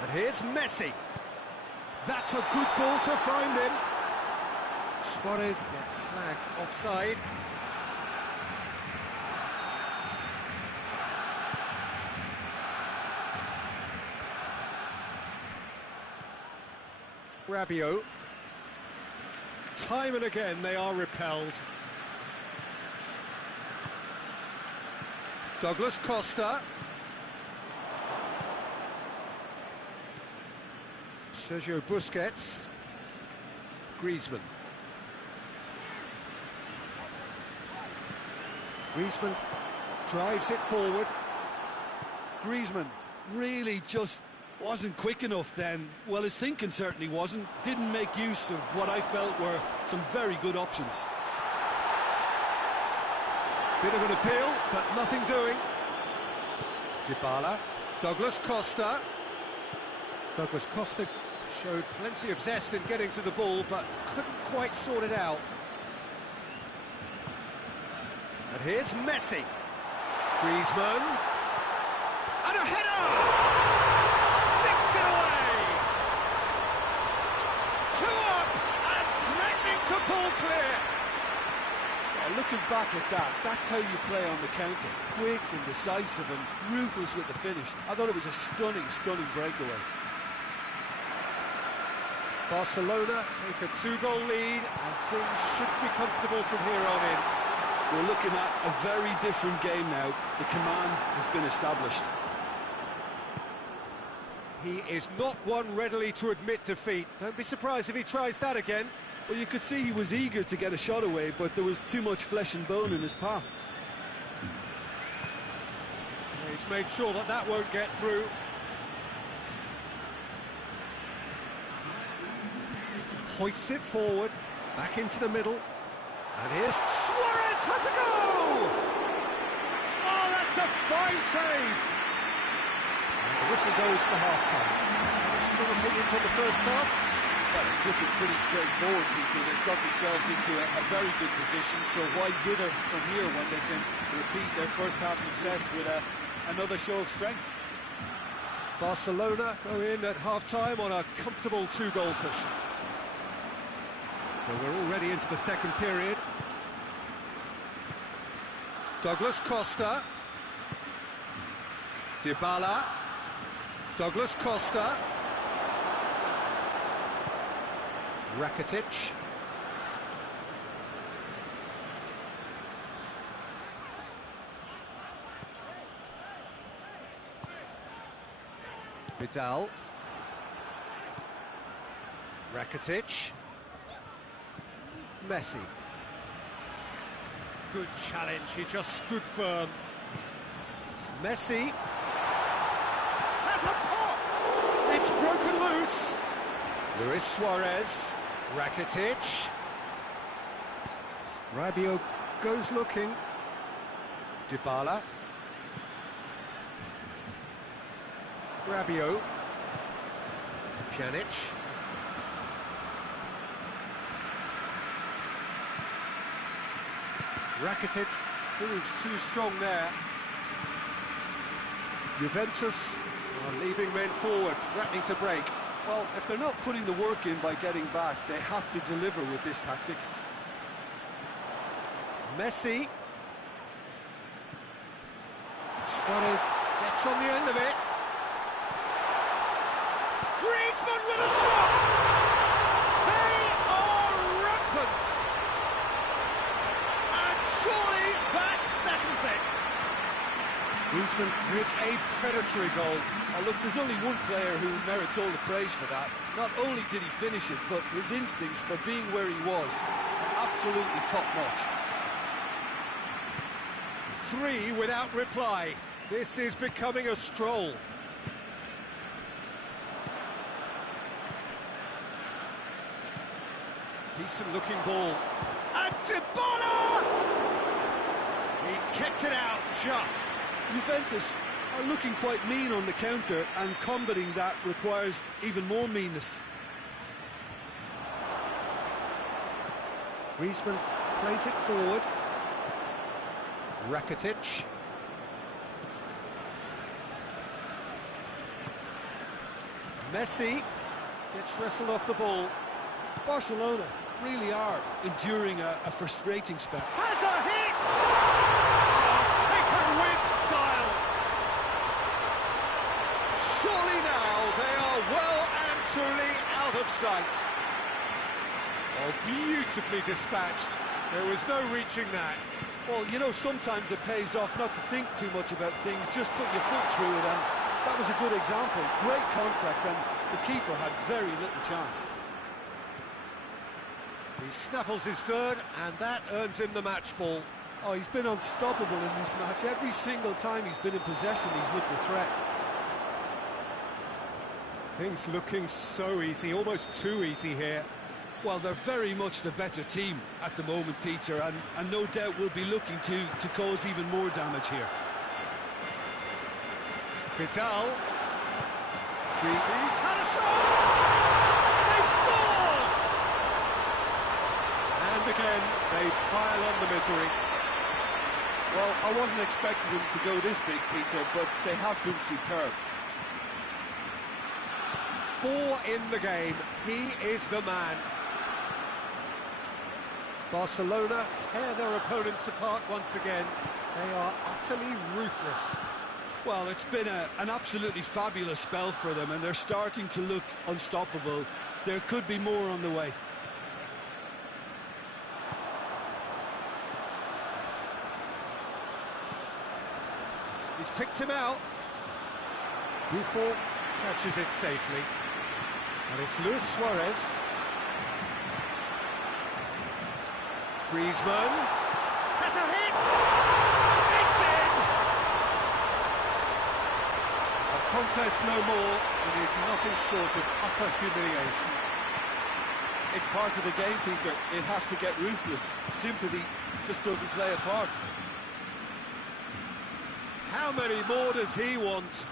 And here's Messi. That's a good ball to find him. Suarez gets flagged offside. Rabiot. Time and again they are repelled. Douglas Costa. Sergio Busquets. Griezmann. Griezmann drives it forward. Griezmann really just wasn't quick enough then. Well, his thinking certainly wasn't. Didn't make use of what I felt were some very good options. Bit of an appeal, but nothing doing. Dybala. Douglas Costa. Douglas Costa showed plenty of zest in getting to the ball, but couldn't quite sort it out. And here's Messi. Griezmann. And a header! Sticks it away! 2 up and threatening to pull clear. Yeah, looking back at that, that's how you play on the counter. Quick and decisive and ruthless with the finish. I thought it was a stunning, stunning breakaway. Barcelona take a 2-goal lead and things should be comfortable from here on in. We're looking at a very different game now. The command has been established. He is not one readily to admit defeat. Don't be surprised if he tries that again. Well, you could see he was eager to get a shot away, but there was too much flesh and bone in his path. He's made sure that that won't get through. Hoists it forward, back into the middle. And here's Suarez, has a go! Oh, that's a fine save! And the whistle goes for half-time. Additional opinions on the first half? Well, it's looking pretty straightforward, Peter. They've got themselves into a very good position, so why dither from here when they can repeat their first half success with another show of strength? Barcelona go in at half-time on a comfortable 2-goal cushion. So we're already into the second period. Douglas Costa. Dybala. Douglas Costa. Rakitic. Vidal. Rakitic. Messi. Good challenge, he just stood firm. Messi has a pop! It's broken loose. Luis Suarez. Rakitic. Rabiot goes looking. Dybala. Rabiot. Pjanic. Rakitic proves too strong there. Juventus are leaving men forward, threatening to break. Well, if they're not putting the work in by getting back, they have to deliver with this tactic. Messi. Suarez gets on the end of it. Griezmann with a shot! They are rampant! And surely that settles it! Griezmann with a predatory goal. Oh, look, there's only one player who merits all the praise for that. Not only did he finish it, but his instincts for being where he was, absolutely top-notch. 3 without reply. This is becoming a stroll. Decent-looking ball. And Dybala! He's kept it out, just. Juventus are looking quite mean on the counter, and combating that requires even more meanness. Griezmann plays it forward. Rakitic. Messi gets wrestled off the ball. Barcelona really are enduring a frustrating spell. Has a hit! Oh, taken with style! Surely now they are well and truly out of sight. Oh, beautifully dispatched. There was no reaching that. Well, you know, sometimes it pays off not to think too much about things, just put your foot through it, and that was a good example. Great contact, and the keeper had very little chance. He snaffles his third, and that earns him the match ball. Oh, he's been unstoppable in this match. Every single time he's been in possession, he's looked a threat. Things looking so easy, almost too easy here. Well, they're very much the better team at the moment, Peter, and no doubt will be looking to cause even more damage here. Vidal. He's had a shot! They've scored! And again, they pile on the misery. Well, I wasn't expecting them to go this big, Peter, but they have been superb. 4 in the game. He is the man. Barcelona tear their opponents apart once again. They are utterly ruthless. Well, it's been an absolutely fabulous spell for them, and they're starting to look unstoppable. There could be more on the way. He's picked him out. Buffon catches it safely. And it's Luis Suarez. Griezmann has a hit! It's in! A contest no more. It is nothing short of utter humiliation. It's part of the game, Peter. It has to get ruthless. Sympathy just doesn't play a part. How many more does he want?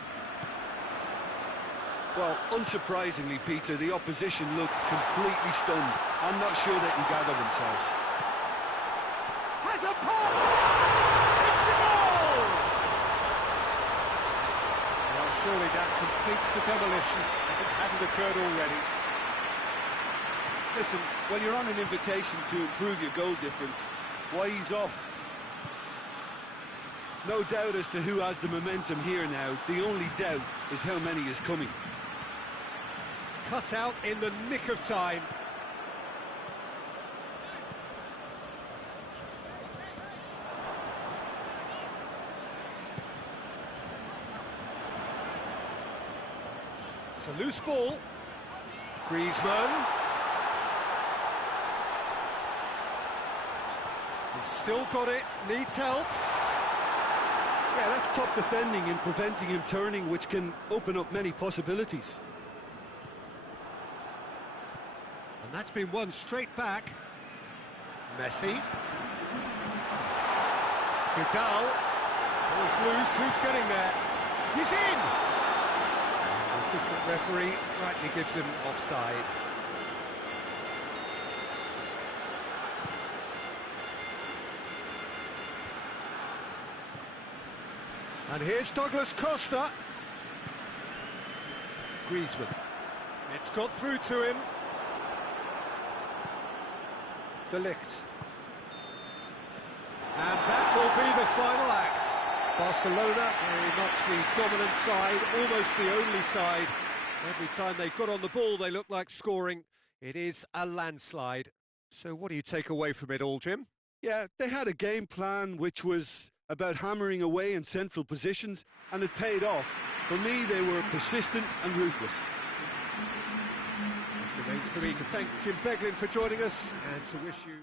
Well, unsurprisingly, Peter, the opposition look completely stunned. I'm not sure they can gather themselves. Has a pop! It's a goal! Well, surely that completes the demolition if it hadn't occurred already. Listen, when you're on an invitation to improve your goal difference, why ease off? No doubt as to who has the momentum here now. The only doubt is how many is coming. Cut out in the nick of time. It's a loose ball. Griezmann. He's still got it, needs help. Yeah, that's top defending and preventing him turning, which can open up many possibilities. And that's been won straight back. Messi. Vidal. Ball's loose, who's getting there? He's in! And the assistant referee rightly gives him offside. And here's Douglas Costa. Griezmann. It's got through to him. De Ligt. And that will be the final act. Barcelona, very much the dominant side, almost the only side. Every time they got on the ball, they look like scoring. It is a landslide. So what do you take away from it all, Jim? Yeah, they had a game plan which was about hammering away in central positions, and it paid off. For me, they were persistent and ruthless. It remains for me to thank Jim Beglin for joining us and to wish you...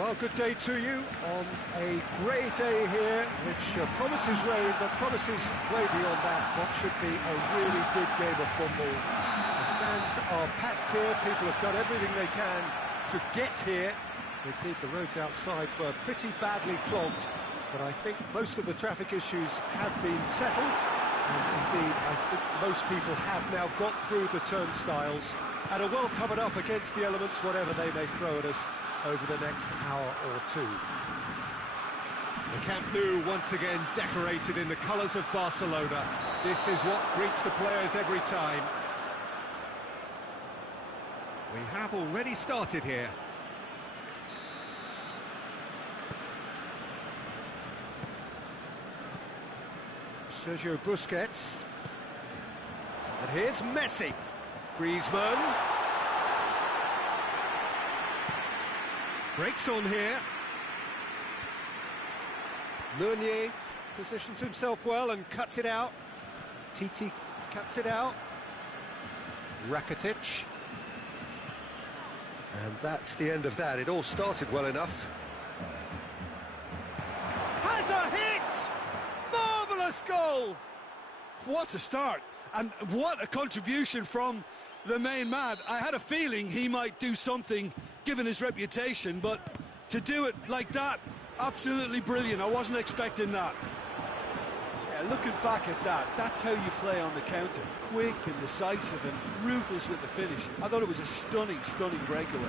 Well, good day to you on a grey day here, which promises rain, but promises way beyond that what should be a really good game of football. The stands are packed here, people have done everything they can to get here. Indeed, the roads outside were pretty badly clogged, but I think most of the traffic issues have been settled, and indeed, I think most people have now got through the turnstiles and are well covered up against the elements, whatever they may throw at us over the next hour or two. The Camp Nou once again decorated in the colours of Barcelona. This is what greets the players every time. We have already started here. Sergio Busquets. And here's Messi. Griezmann. Breaks on here. Meunier positions himself well and cuts it out. Titi cuts it out. Rakitic. And that's the end of that. It all started well enough. Has a hit! Marvellous goal! What a start, and what a contribution from the main man. I had a feeling he might do something given his reputation, but to do it like that, absolutely brilliant. I wasn't expecting that. Yeah, looking back at that, that's how you play on the counter. Quick and decisive and ruthless with the finish. I thought it was a stunning, stunning breakaway.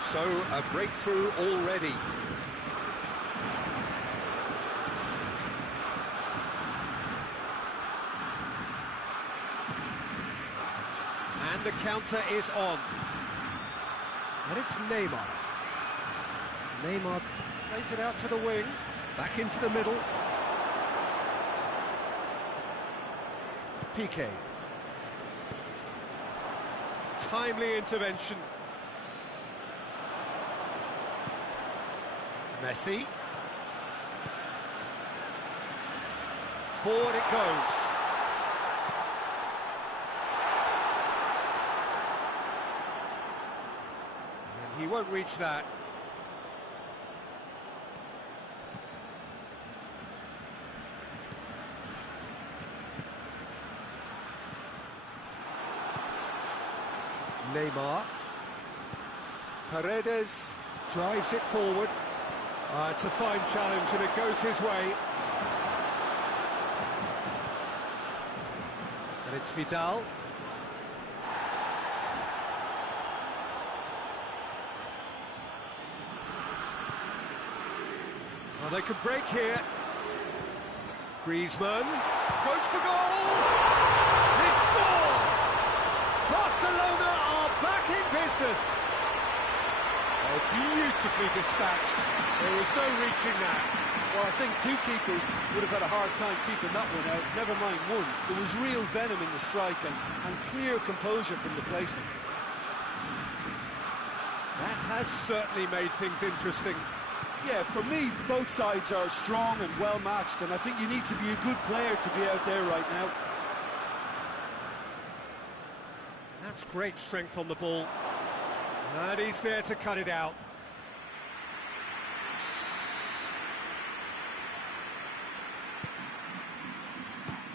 So, a breakthrough already. And the counter is on. And it's Neymar. Neymar plays it out to the wing, back into the middle. Piqué. Timely intervention. Messi. Forward it goes. He won't reach that. Neymar. Paredes drives it forward. It's a fine challenge and it goes his way. And it's Vidal. Well, they could break here. Griezmann goes for goal! They score! Barcelona are back in business! Oh, beautifully dispatched. There was no reaching that. Well, I think two keepers would have had a hard time keeping that one out, never mind one. There was real venom in the strike and clear composure from the placement. That has certainly made things interesting. Yeah, for me, both sides are strong and well-matched, and I think you need to be a good player to be out there right now. That's great strength on the ball. And he's there to cut it out.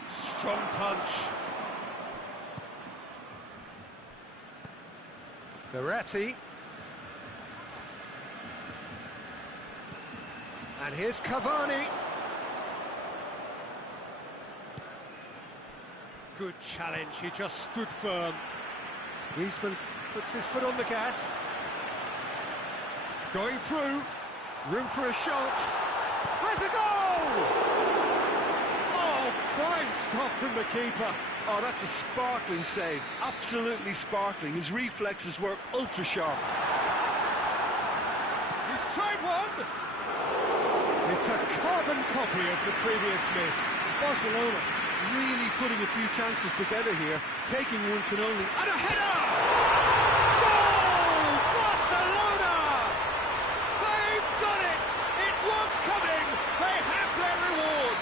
Strong punch. Verratti. And here's Cavani. Good challenge, he just stood firm. Griezmann puts his foot on the gas. Going through. Room for a shot. Has a goal! Oh, fine stop from the keeper. Oh, that's a sparkling save. Absolutely sparkling. His reflexes were ultra-sharp. He's tried one! It's a carbon copy of the previous miss. Barcelona really putting a few chances together here. Taking one can only... And a header! Goal! Barcelona! They've done it! It was coming! They have their reward!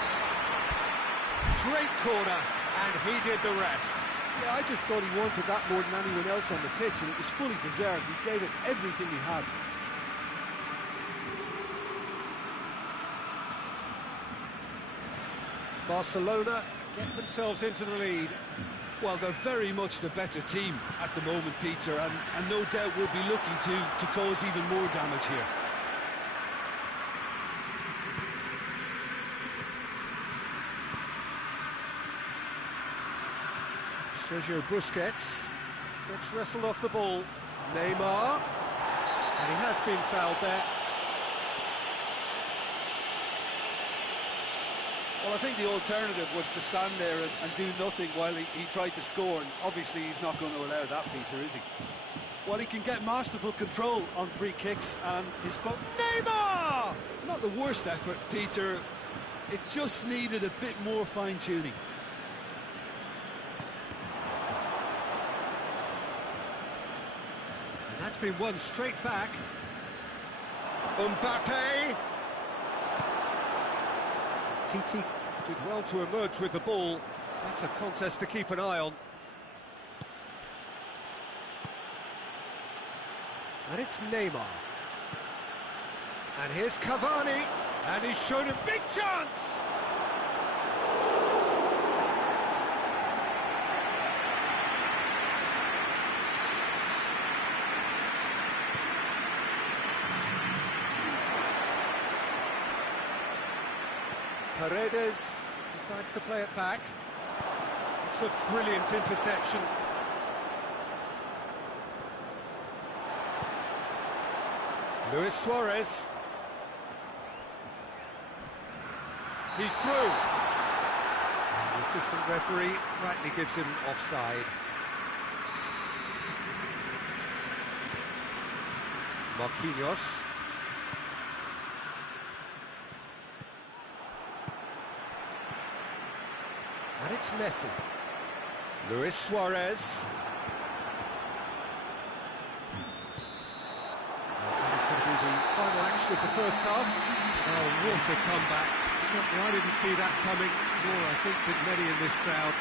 Great corner, and he did the rest. Yeah, I just thought he wanted that more than anyone else on the pitch, and it was fully deserved. He gave it everything he had. Barcelona get themselves into the lead. Well, they're very much the better team at the moment, Peter, and no doubt will be looking to cause even more damage here. Sergio Busquets gets wrestled off the ball. Neymar, and he has been fouled there. Well, I think the alternative was to stand there and do nothing while he tried to score, and obviously he's not going to allow that, Peter, is he? Well, he can get masterful control on free kicks, and his foot... Neymar! Not the worst effort, Peter. It just needed a bit more fine-tuning. And that's been won straight back. Mbappe! Titi did well to emerge with the ball. That's a contest to keep an eye on. And it's Neymar. And here's Cavani. And he's shown a big chance! Paredes decides to play it back. It's a brilliant interception. Luis Suarez. He's through. And the assistant referee rightly gives him offside. Marquinhos. And it's Messi. Luis Suarez. That is going to be the final action of the first half. Oh, what a comeback. Certainly I didn't see that coming, nor I think did many in this crowd.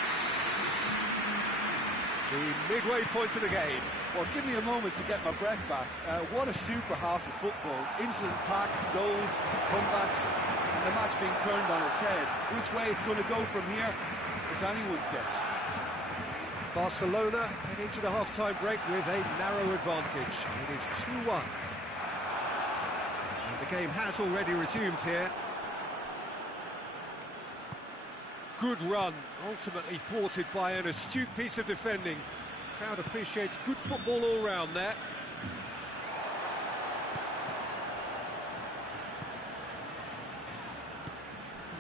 The midway point of the game. Well, give me a moment to get my breath back. What a super half of football. Incident-packed, goals, comebacks, and the match being turned on its head. Which way it's going to go from here, it's anyone's guess. Barcelona head into the half-time break with a narrow advantage. It is 2-1. And the game has already resumed here. Good run, ultimately thwarted by an astute piece of defending. Crowd appreciates good football all round there.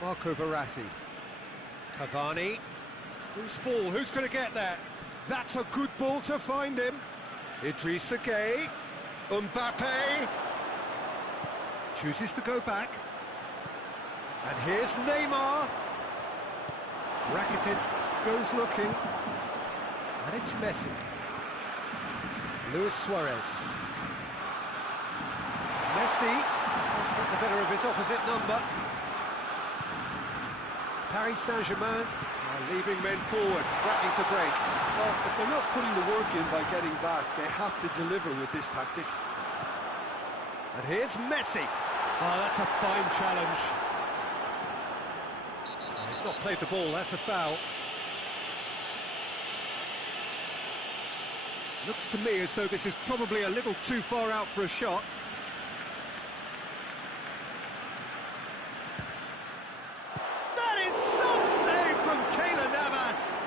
Marco Verratti. Cavani. Loose ball, who's going to get that? That's a good ball to find him. Idrissa Gueye. Mbappe. Chooses to go back. And here's Neymar. Rakitic goes looking. And it's Messi. Luis Suarez. Messi got the better of his opposite number. Paris Saint-Germain are leaving men forward, threatening to break. Well, if they're not putting the work in by getting back, they have to deliver with this tactic. And here's Messi. Oh, that's a fine challenge. He's not played the ball, that's a foul. Looks to me as though this is probably a little too far out for a shot. That is some save from Keylor Navas.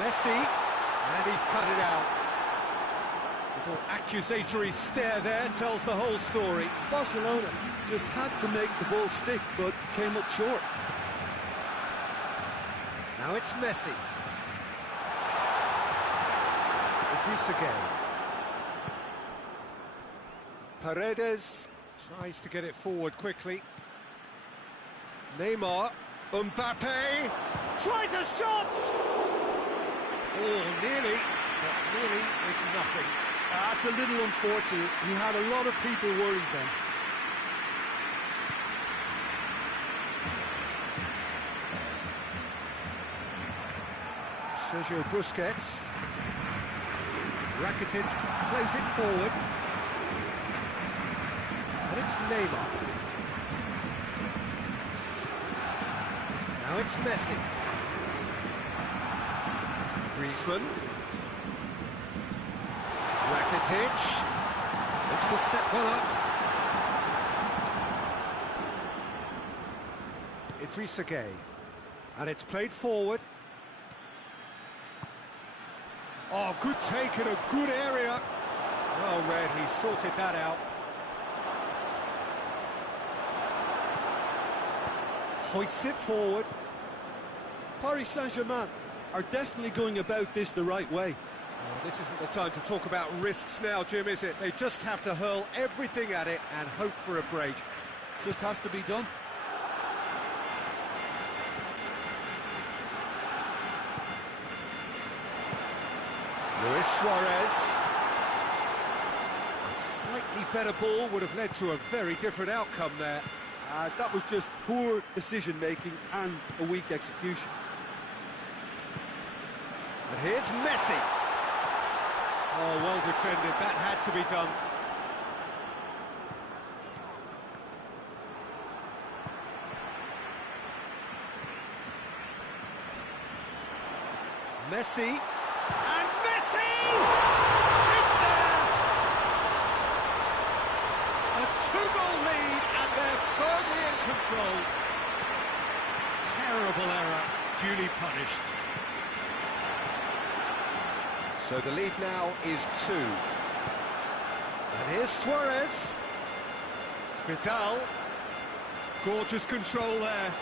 Messi, and he's cut it out. Little accusatory stare there tells the whole story. Barcelona just had to make the ball stick, but came up short. Now it's Messi. Idrissa Gueye. Paredes tries to get it forward quickly. Neymar. Mbappe tries a shot! Oh, nearly, but nearly is nothing. That's a little unfortunate. He had a lot of people worried then. Sergio Busquets. Rakitic plays it forward. And it's Neymar. Now it's Messi. Griezmann. Rakitic. Looks to set one up. Idrissa Gueye. And it's played forward. Oh, good take in a good area. Well read, he sorted that out. Hoists it forward. Paris Saint-Germain are definitely going about this the right way. Well, this isn't the time to talk about risks now, Jim, is it? They just have to hurl everything at it and hope for a break. Just has to be done. Luis Suarez. A slightly better ball would have led to a very different outcome there. That was just poor decision-making and a weak execution. And here's Messi. Oh, well defended. That had to be done. Messi. And Messi! It's there! A two-goal lead, and they're firmly in control. Terrible error, duly punished. So the lead now is 2. And here's Suarez. Vidal. Gorgeous control there.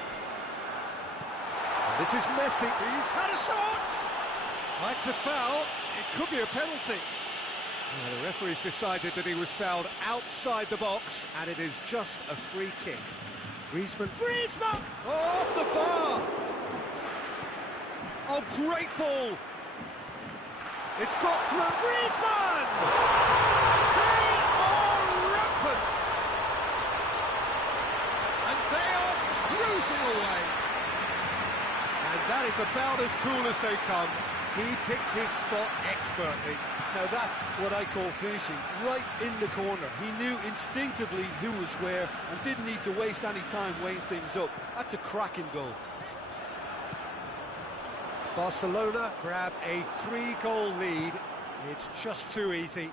And this is Messi. He's had a shot! That's a foul. It could be a penalty. Well, the referee's decided that he was fouled outside the box, and it is just a free kick. Griezmann. Griezmann! Oh, off the bar! Oh, great ball! It's got through. Griezmann! They are rampant! And they are cruising away. And that is about as cool as they come. He picked his spot expertly. Now that's what I call finishing, right in the corner. He knew instinctively who was where and didn't need to waste any time weighing things up. That's a cracking goal. Barcelona grab a 3-goal lead. It's just too easy.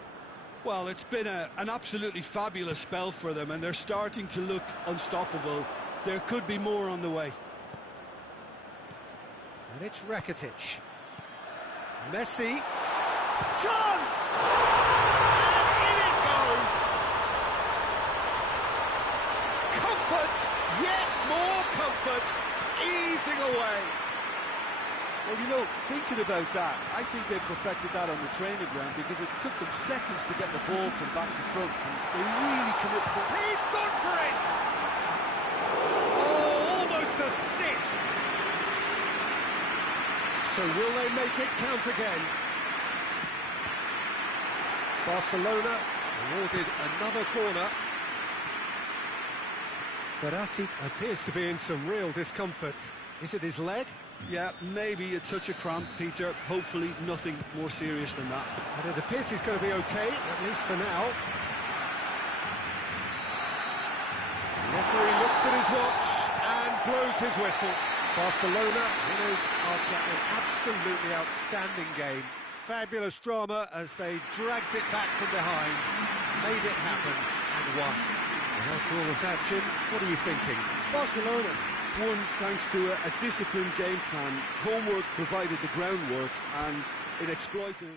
Well, it's been an absolutely fabulous spell for them, and they're starting to look unstoppable. There could be more on the way. And it's Rakitic. Messi. Chance! And in it goes! Comfort! Yet more comfort! Easing away! Well, you know, thinking about that, I think they perfected that on the training ground because it took them seconds to get the ball from back to front. And they really commit for it. He's gone for it! Oh, almost a sixth! So will they make it count again? Barcelona awarded another corner. Verratti appears to be in some real discomfort. Is it his leg? Yeah, maybe a touch of cramp, Peter. Hopefully nothing more serious than that. And it appears he's going to be okay, at least for now. The referee looks at his watch and blows his whistle. Barcelona winners after an absolutely outstanding game. Fabulous drama as they dragged it back from behind, made it happen and won. And after all of that, Jim, what are you thinking? Barcelona won thanks to a disciplined game plan. Homework provided the groundwork and it exploited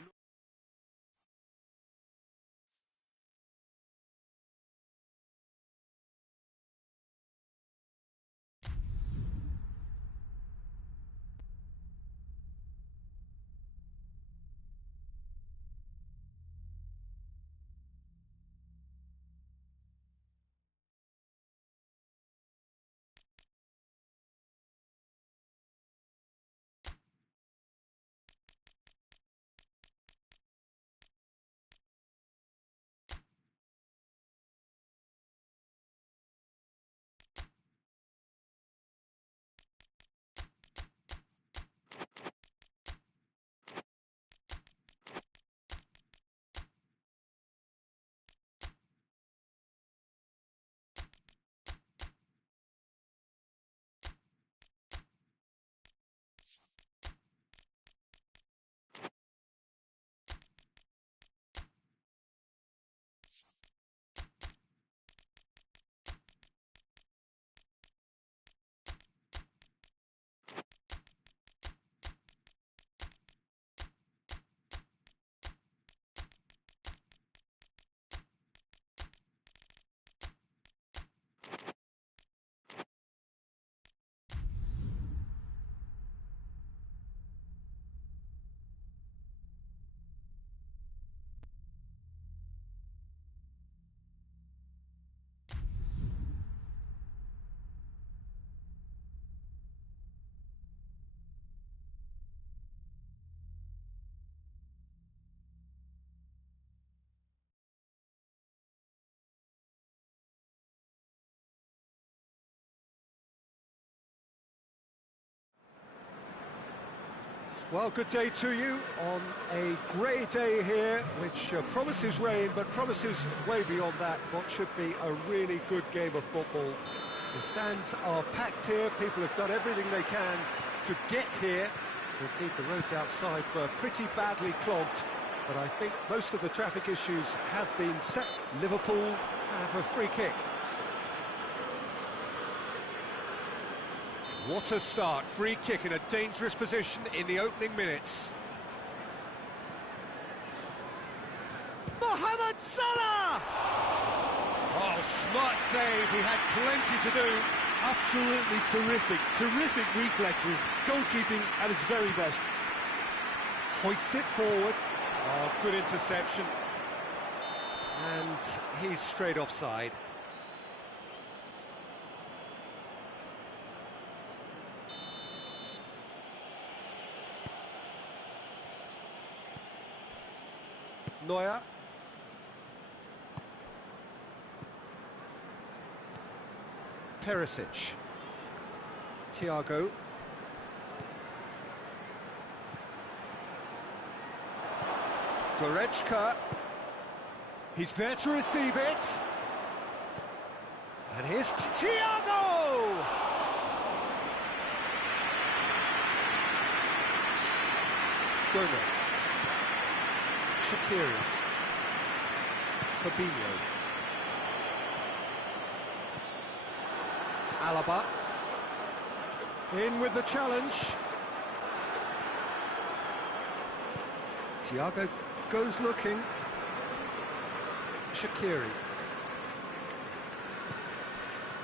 Well, good day to you on a grey day here, which promises rain, but promises way beyond that what should be a really good game of football. The stands are packed here, people have done everything they can to get here. Indeed, the roads outside were pretty badly clogged, but I think most of the traffic issues have been set. Liverpool have a free kick. What a start, free kick in a dangerous position in the opening minutes. Mohamed Salah! Oh, smart save, he had plenty to do. Absolutely terrific reflexes, goalkeeping at its very best. Hoists it forward. Oh, good interception. And he's straight offside. Neuer. Perisic. Thiago. Goretzka. He's there to receive it. And here's Thiago! Gomez. Shaqiri. Fabinho. Alaba. In with the challenge. Thiago goes looking. Shaqiri.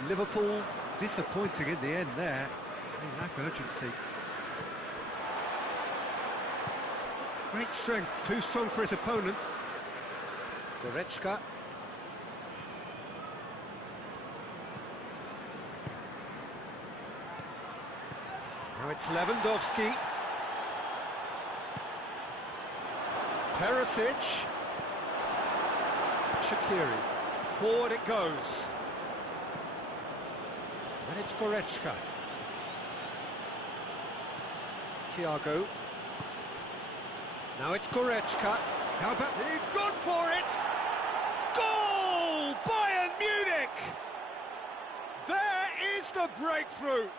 Liverpool disappointing in the end there. They lack urgency. Great strength, too strong for his opponent. Goretzka. Now it's Lewandowski. Perisic. Shaqiri. Forward it goes. And it's Goretzka. Thiago. Now it's Goretzka. How about... He's gone for it! Goal! Bayern Munich! There is the breakthrough!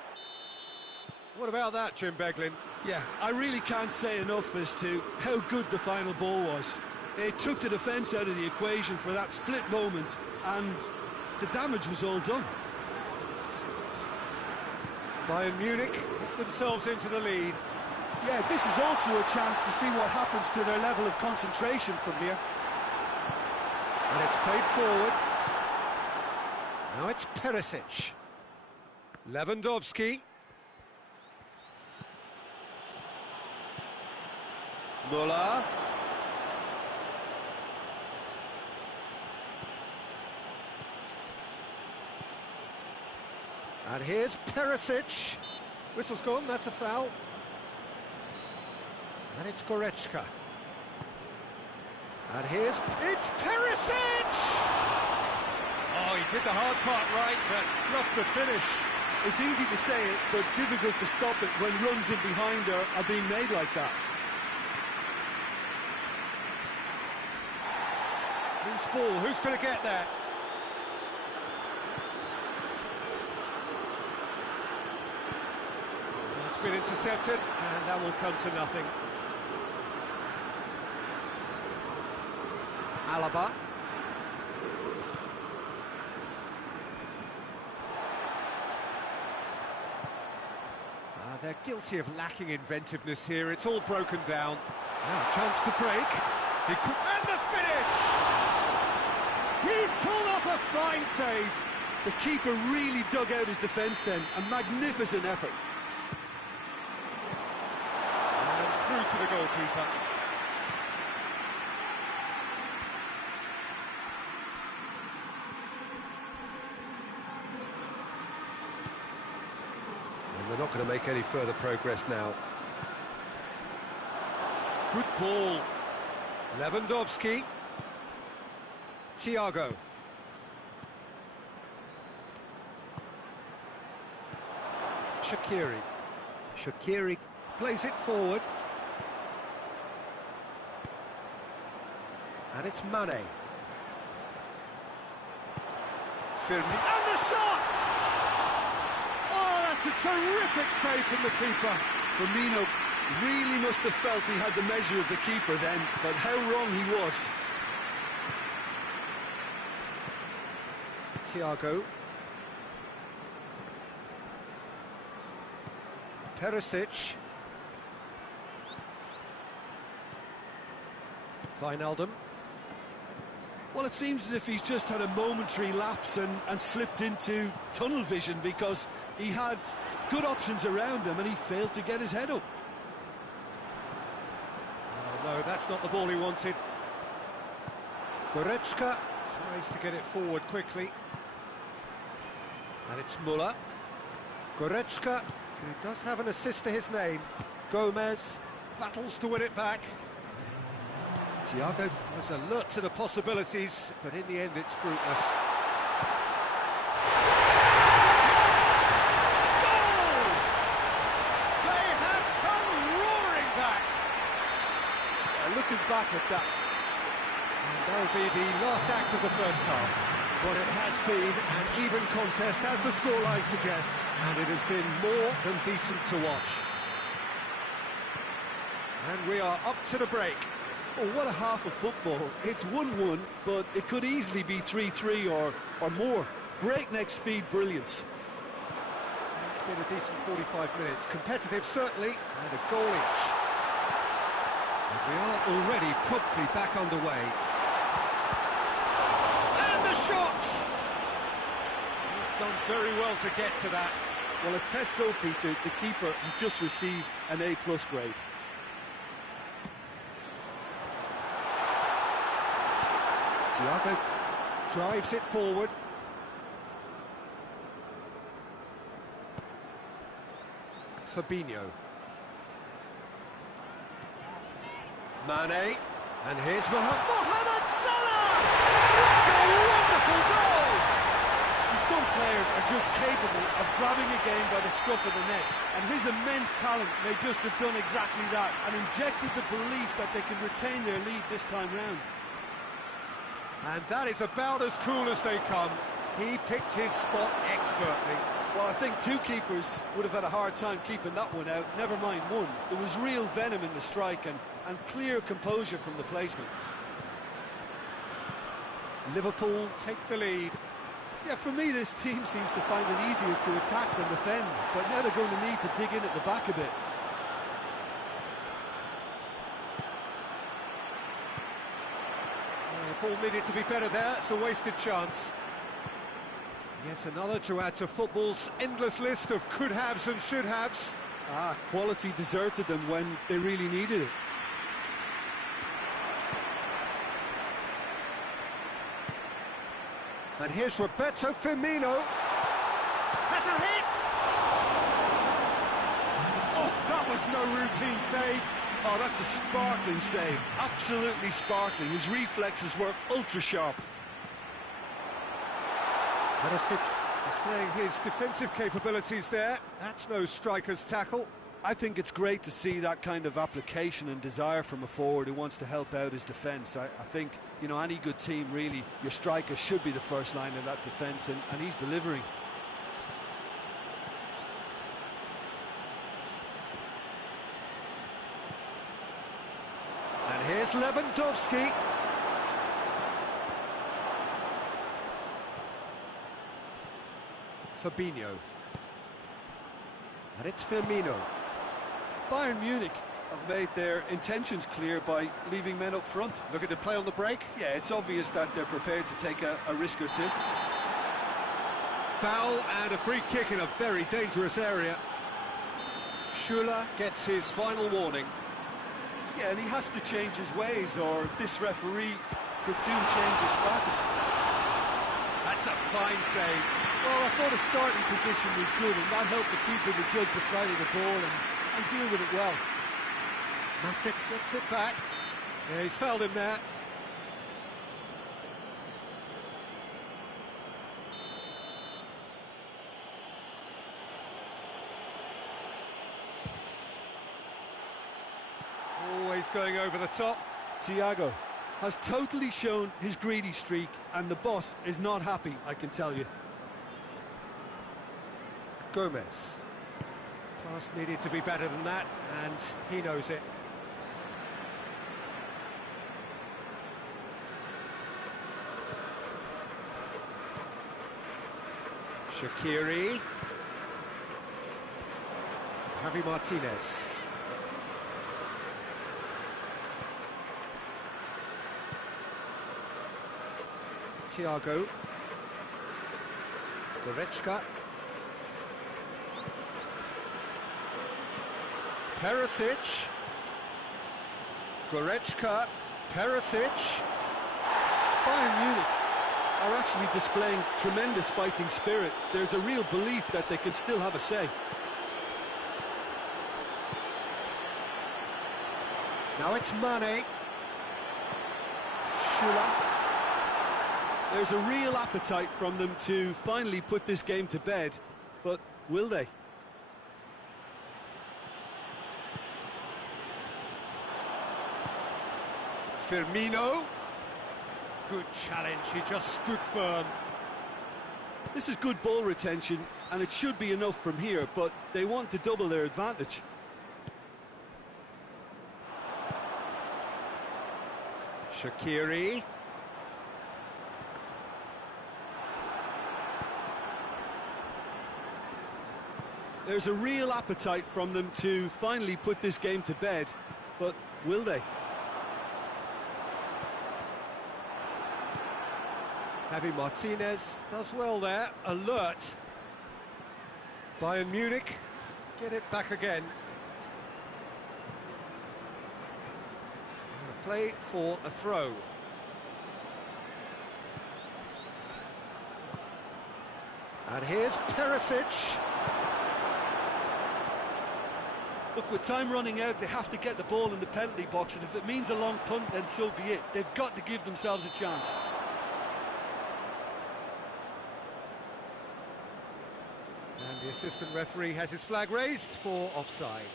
What about that, Jim Beglin? Yeah, I really can't say enough as to how good the final ball was. It took the defence out of the equation for that split moment, and the damage was all done. Bayern Munich put themselves into the lead. Yeah, this is also a chance to see what happens to their level of concentration from here. And it's played forward. Now it's Perisic. Lewandowski. Müller. And here's Perisic. Whistle's gone, that's a foul. And it's Goretzka. And it's Perisic! Oh, he did the hard part right, but fluffed the finish. It's easy to say it, but difficult to stop it when runs in behind are being made like that. Loose ball, who's going to get there? It's been intercepted, and that will come to nothing. Alaba. They're guilty of lacking inventiveness here. It's all broken down. Now a chance to break. He could... And the finish! He's pulled off a fine save. The keeper really dug out his defence then. A magnificent effort. And through to the goalkeeper. And they're not going to make any further progress now. Good ball. Lewandowski. Thiago. Shaqiri. Shaqiri plays it forward. And it's Mane. Firmino. And the shot! Oh, that's a terrific save from the keeper. Firmino really must have felt he had the measure of the keeper then, but how wrong he was. Thiago. Perisic. Wijnaldum. Well, it seems as if he's just had a momentary lapse and slipped into tunnel vision, because he had good options around him and he failed to get his head up. Oh, no, that's not the ball he wanted. Goretzka tries to get it forward quickly. And it's Müller. Goretzka, who does have an assist to his name. Gomez battles to win it back. Thiago was alert to the possibilities, but in the end it's fruitless. Goal! They have come roaring back! Looking back at that, And that'll be the last act of the first half. But it has been an even contest, as the scoreline suggests, and it has been more than decent to watch. And we are up to the break. oh, what a half of football. It's 1-1, but it could easily be 3-3 or more. Breakneck speed brilliance. It's been a decent 45 minutes. Competitive, certainly, and a goal each. And we are already promptly back underway. And the shot! He's done very well to get to that. Well, as Tesco, Peter, the keeper has just received an A+ grade. Thiago drives it forward. Fabinho. Mane. And here's Mohamed Salah! What a wonderful goal! And some players are just capable of grabbing a game by the scruff of the neck, and his immense talent may just have done exactly that and injected the belief that they can retain their lead this time round. And that is about as cool as they come. He picked his spot expertly. Well, I think two keepers would have had a hard time keeping that one out, never mind one. There was real venom in the strike and clear composure from the placement. Liverpool take the lead. Yeah, for me, this team seems to find it easier to attack than defend, but now they're going to need to dig in at the back a bit. The ball needed to be better there. It's a wasted chance. Yet another to add to football's endless list of could-haves and should-haves. Quality deserted them when they really needed it. And here's Roberto Firmino. Has a hit! Oh, that was no routine save. Oh, that's a sparkling save. Absolutely sparkling. His reflexes were ultra-sharp. Perisic displaying his defensive capabilities there. That's no striker's tackle. I think it's great to see that kind of application and desire from a forward who wants to help out his defence. I think, you know, any good team, really, your striker should be the first line of that defence, and he's delivering. And here's Lewandowski. Fabinho. And it's Firmino. Bayern Munich have made their intentions clear by leaving men up front. Looking to play on the break. Yeah, it's obvious that they're prepared to take a risk or two. Foul and a free kick in a very dangerous area. Schuller gets his final warning. Yeah, and he has to change his ways, or this referee could soon change his status. That's a fine save. Well, I thought his starting position was good, and that helped the keeper to judge the flight of the ball and deal with it well. Matic gets it back. Yeah, he's fouled him there. Always going over the top. Thiago. has totally shown his greedy streak, and the boss is not happy, I can tell you. Gomez. Pass needed to be better than that, and he knows it. Shaqiri. Javi Martinez. Thiago. Goretzka. Perisic. Goretzka. Perisic. Bayern Munich are actually displaying tremendous fighting spirit. There's a real belief that they can still have a say. Now it's Mane. Schüller. There's a real appetite from them to finally put this game to bed, but will they? Firmino. Good challenge, he just stood firm. This is good ball retention, and it should be enough from here, but they want to double their advantage. Shaqiri. There's a real appetite from them to finally put this game to bed, but will they? Javi Martinez does well there, alert. Bayern Munich get it back again. And a play for a throw. And here's Perisic. Look, with time running out, they have to get the ball in the penalty box, and if it means a long punt, then so be it. They've got to give themselves a chance. And the assistant referee has his flag raised for offside.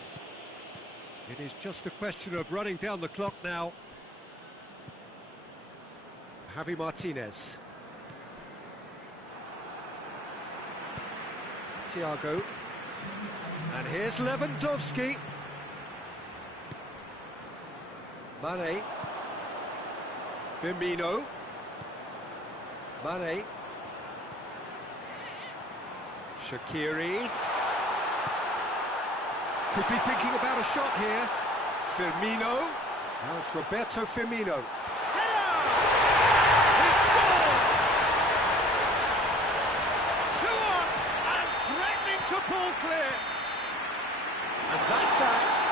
It is just a question of running down the clock now. Javi Martinez. Thiago. And here's Lewandowski. Mane. Firmino. Mane. Shaqiri. Could be thinking about a shot here. Firmino. Now it's Roberto Firmino. Header! He scored! 2 up and threatening to pull clear. And that's that.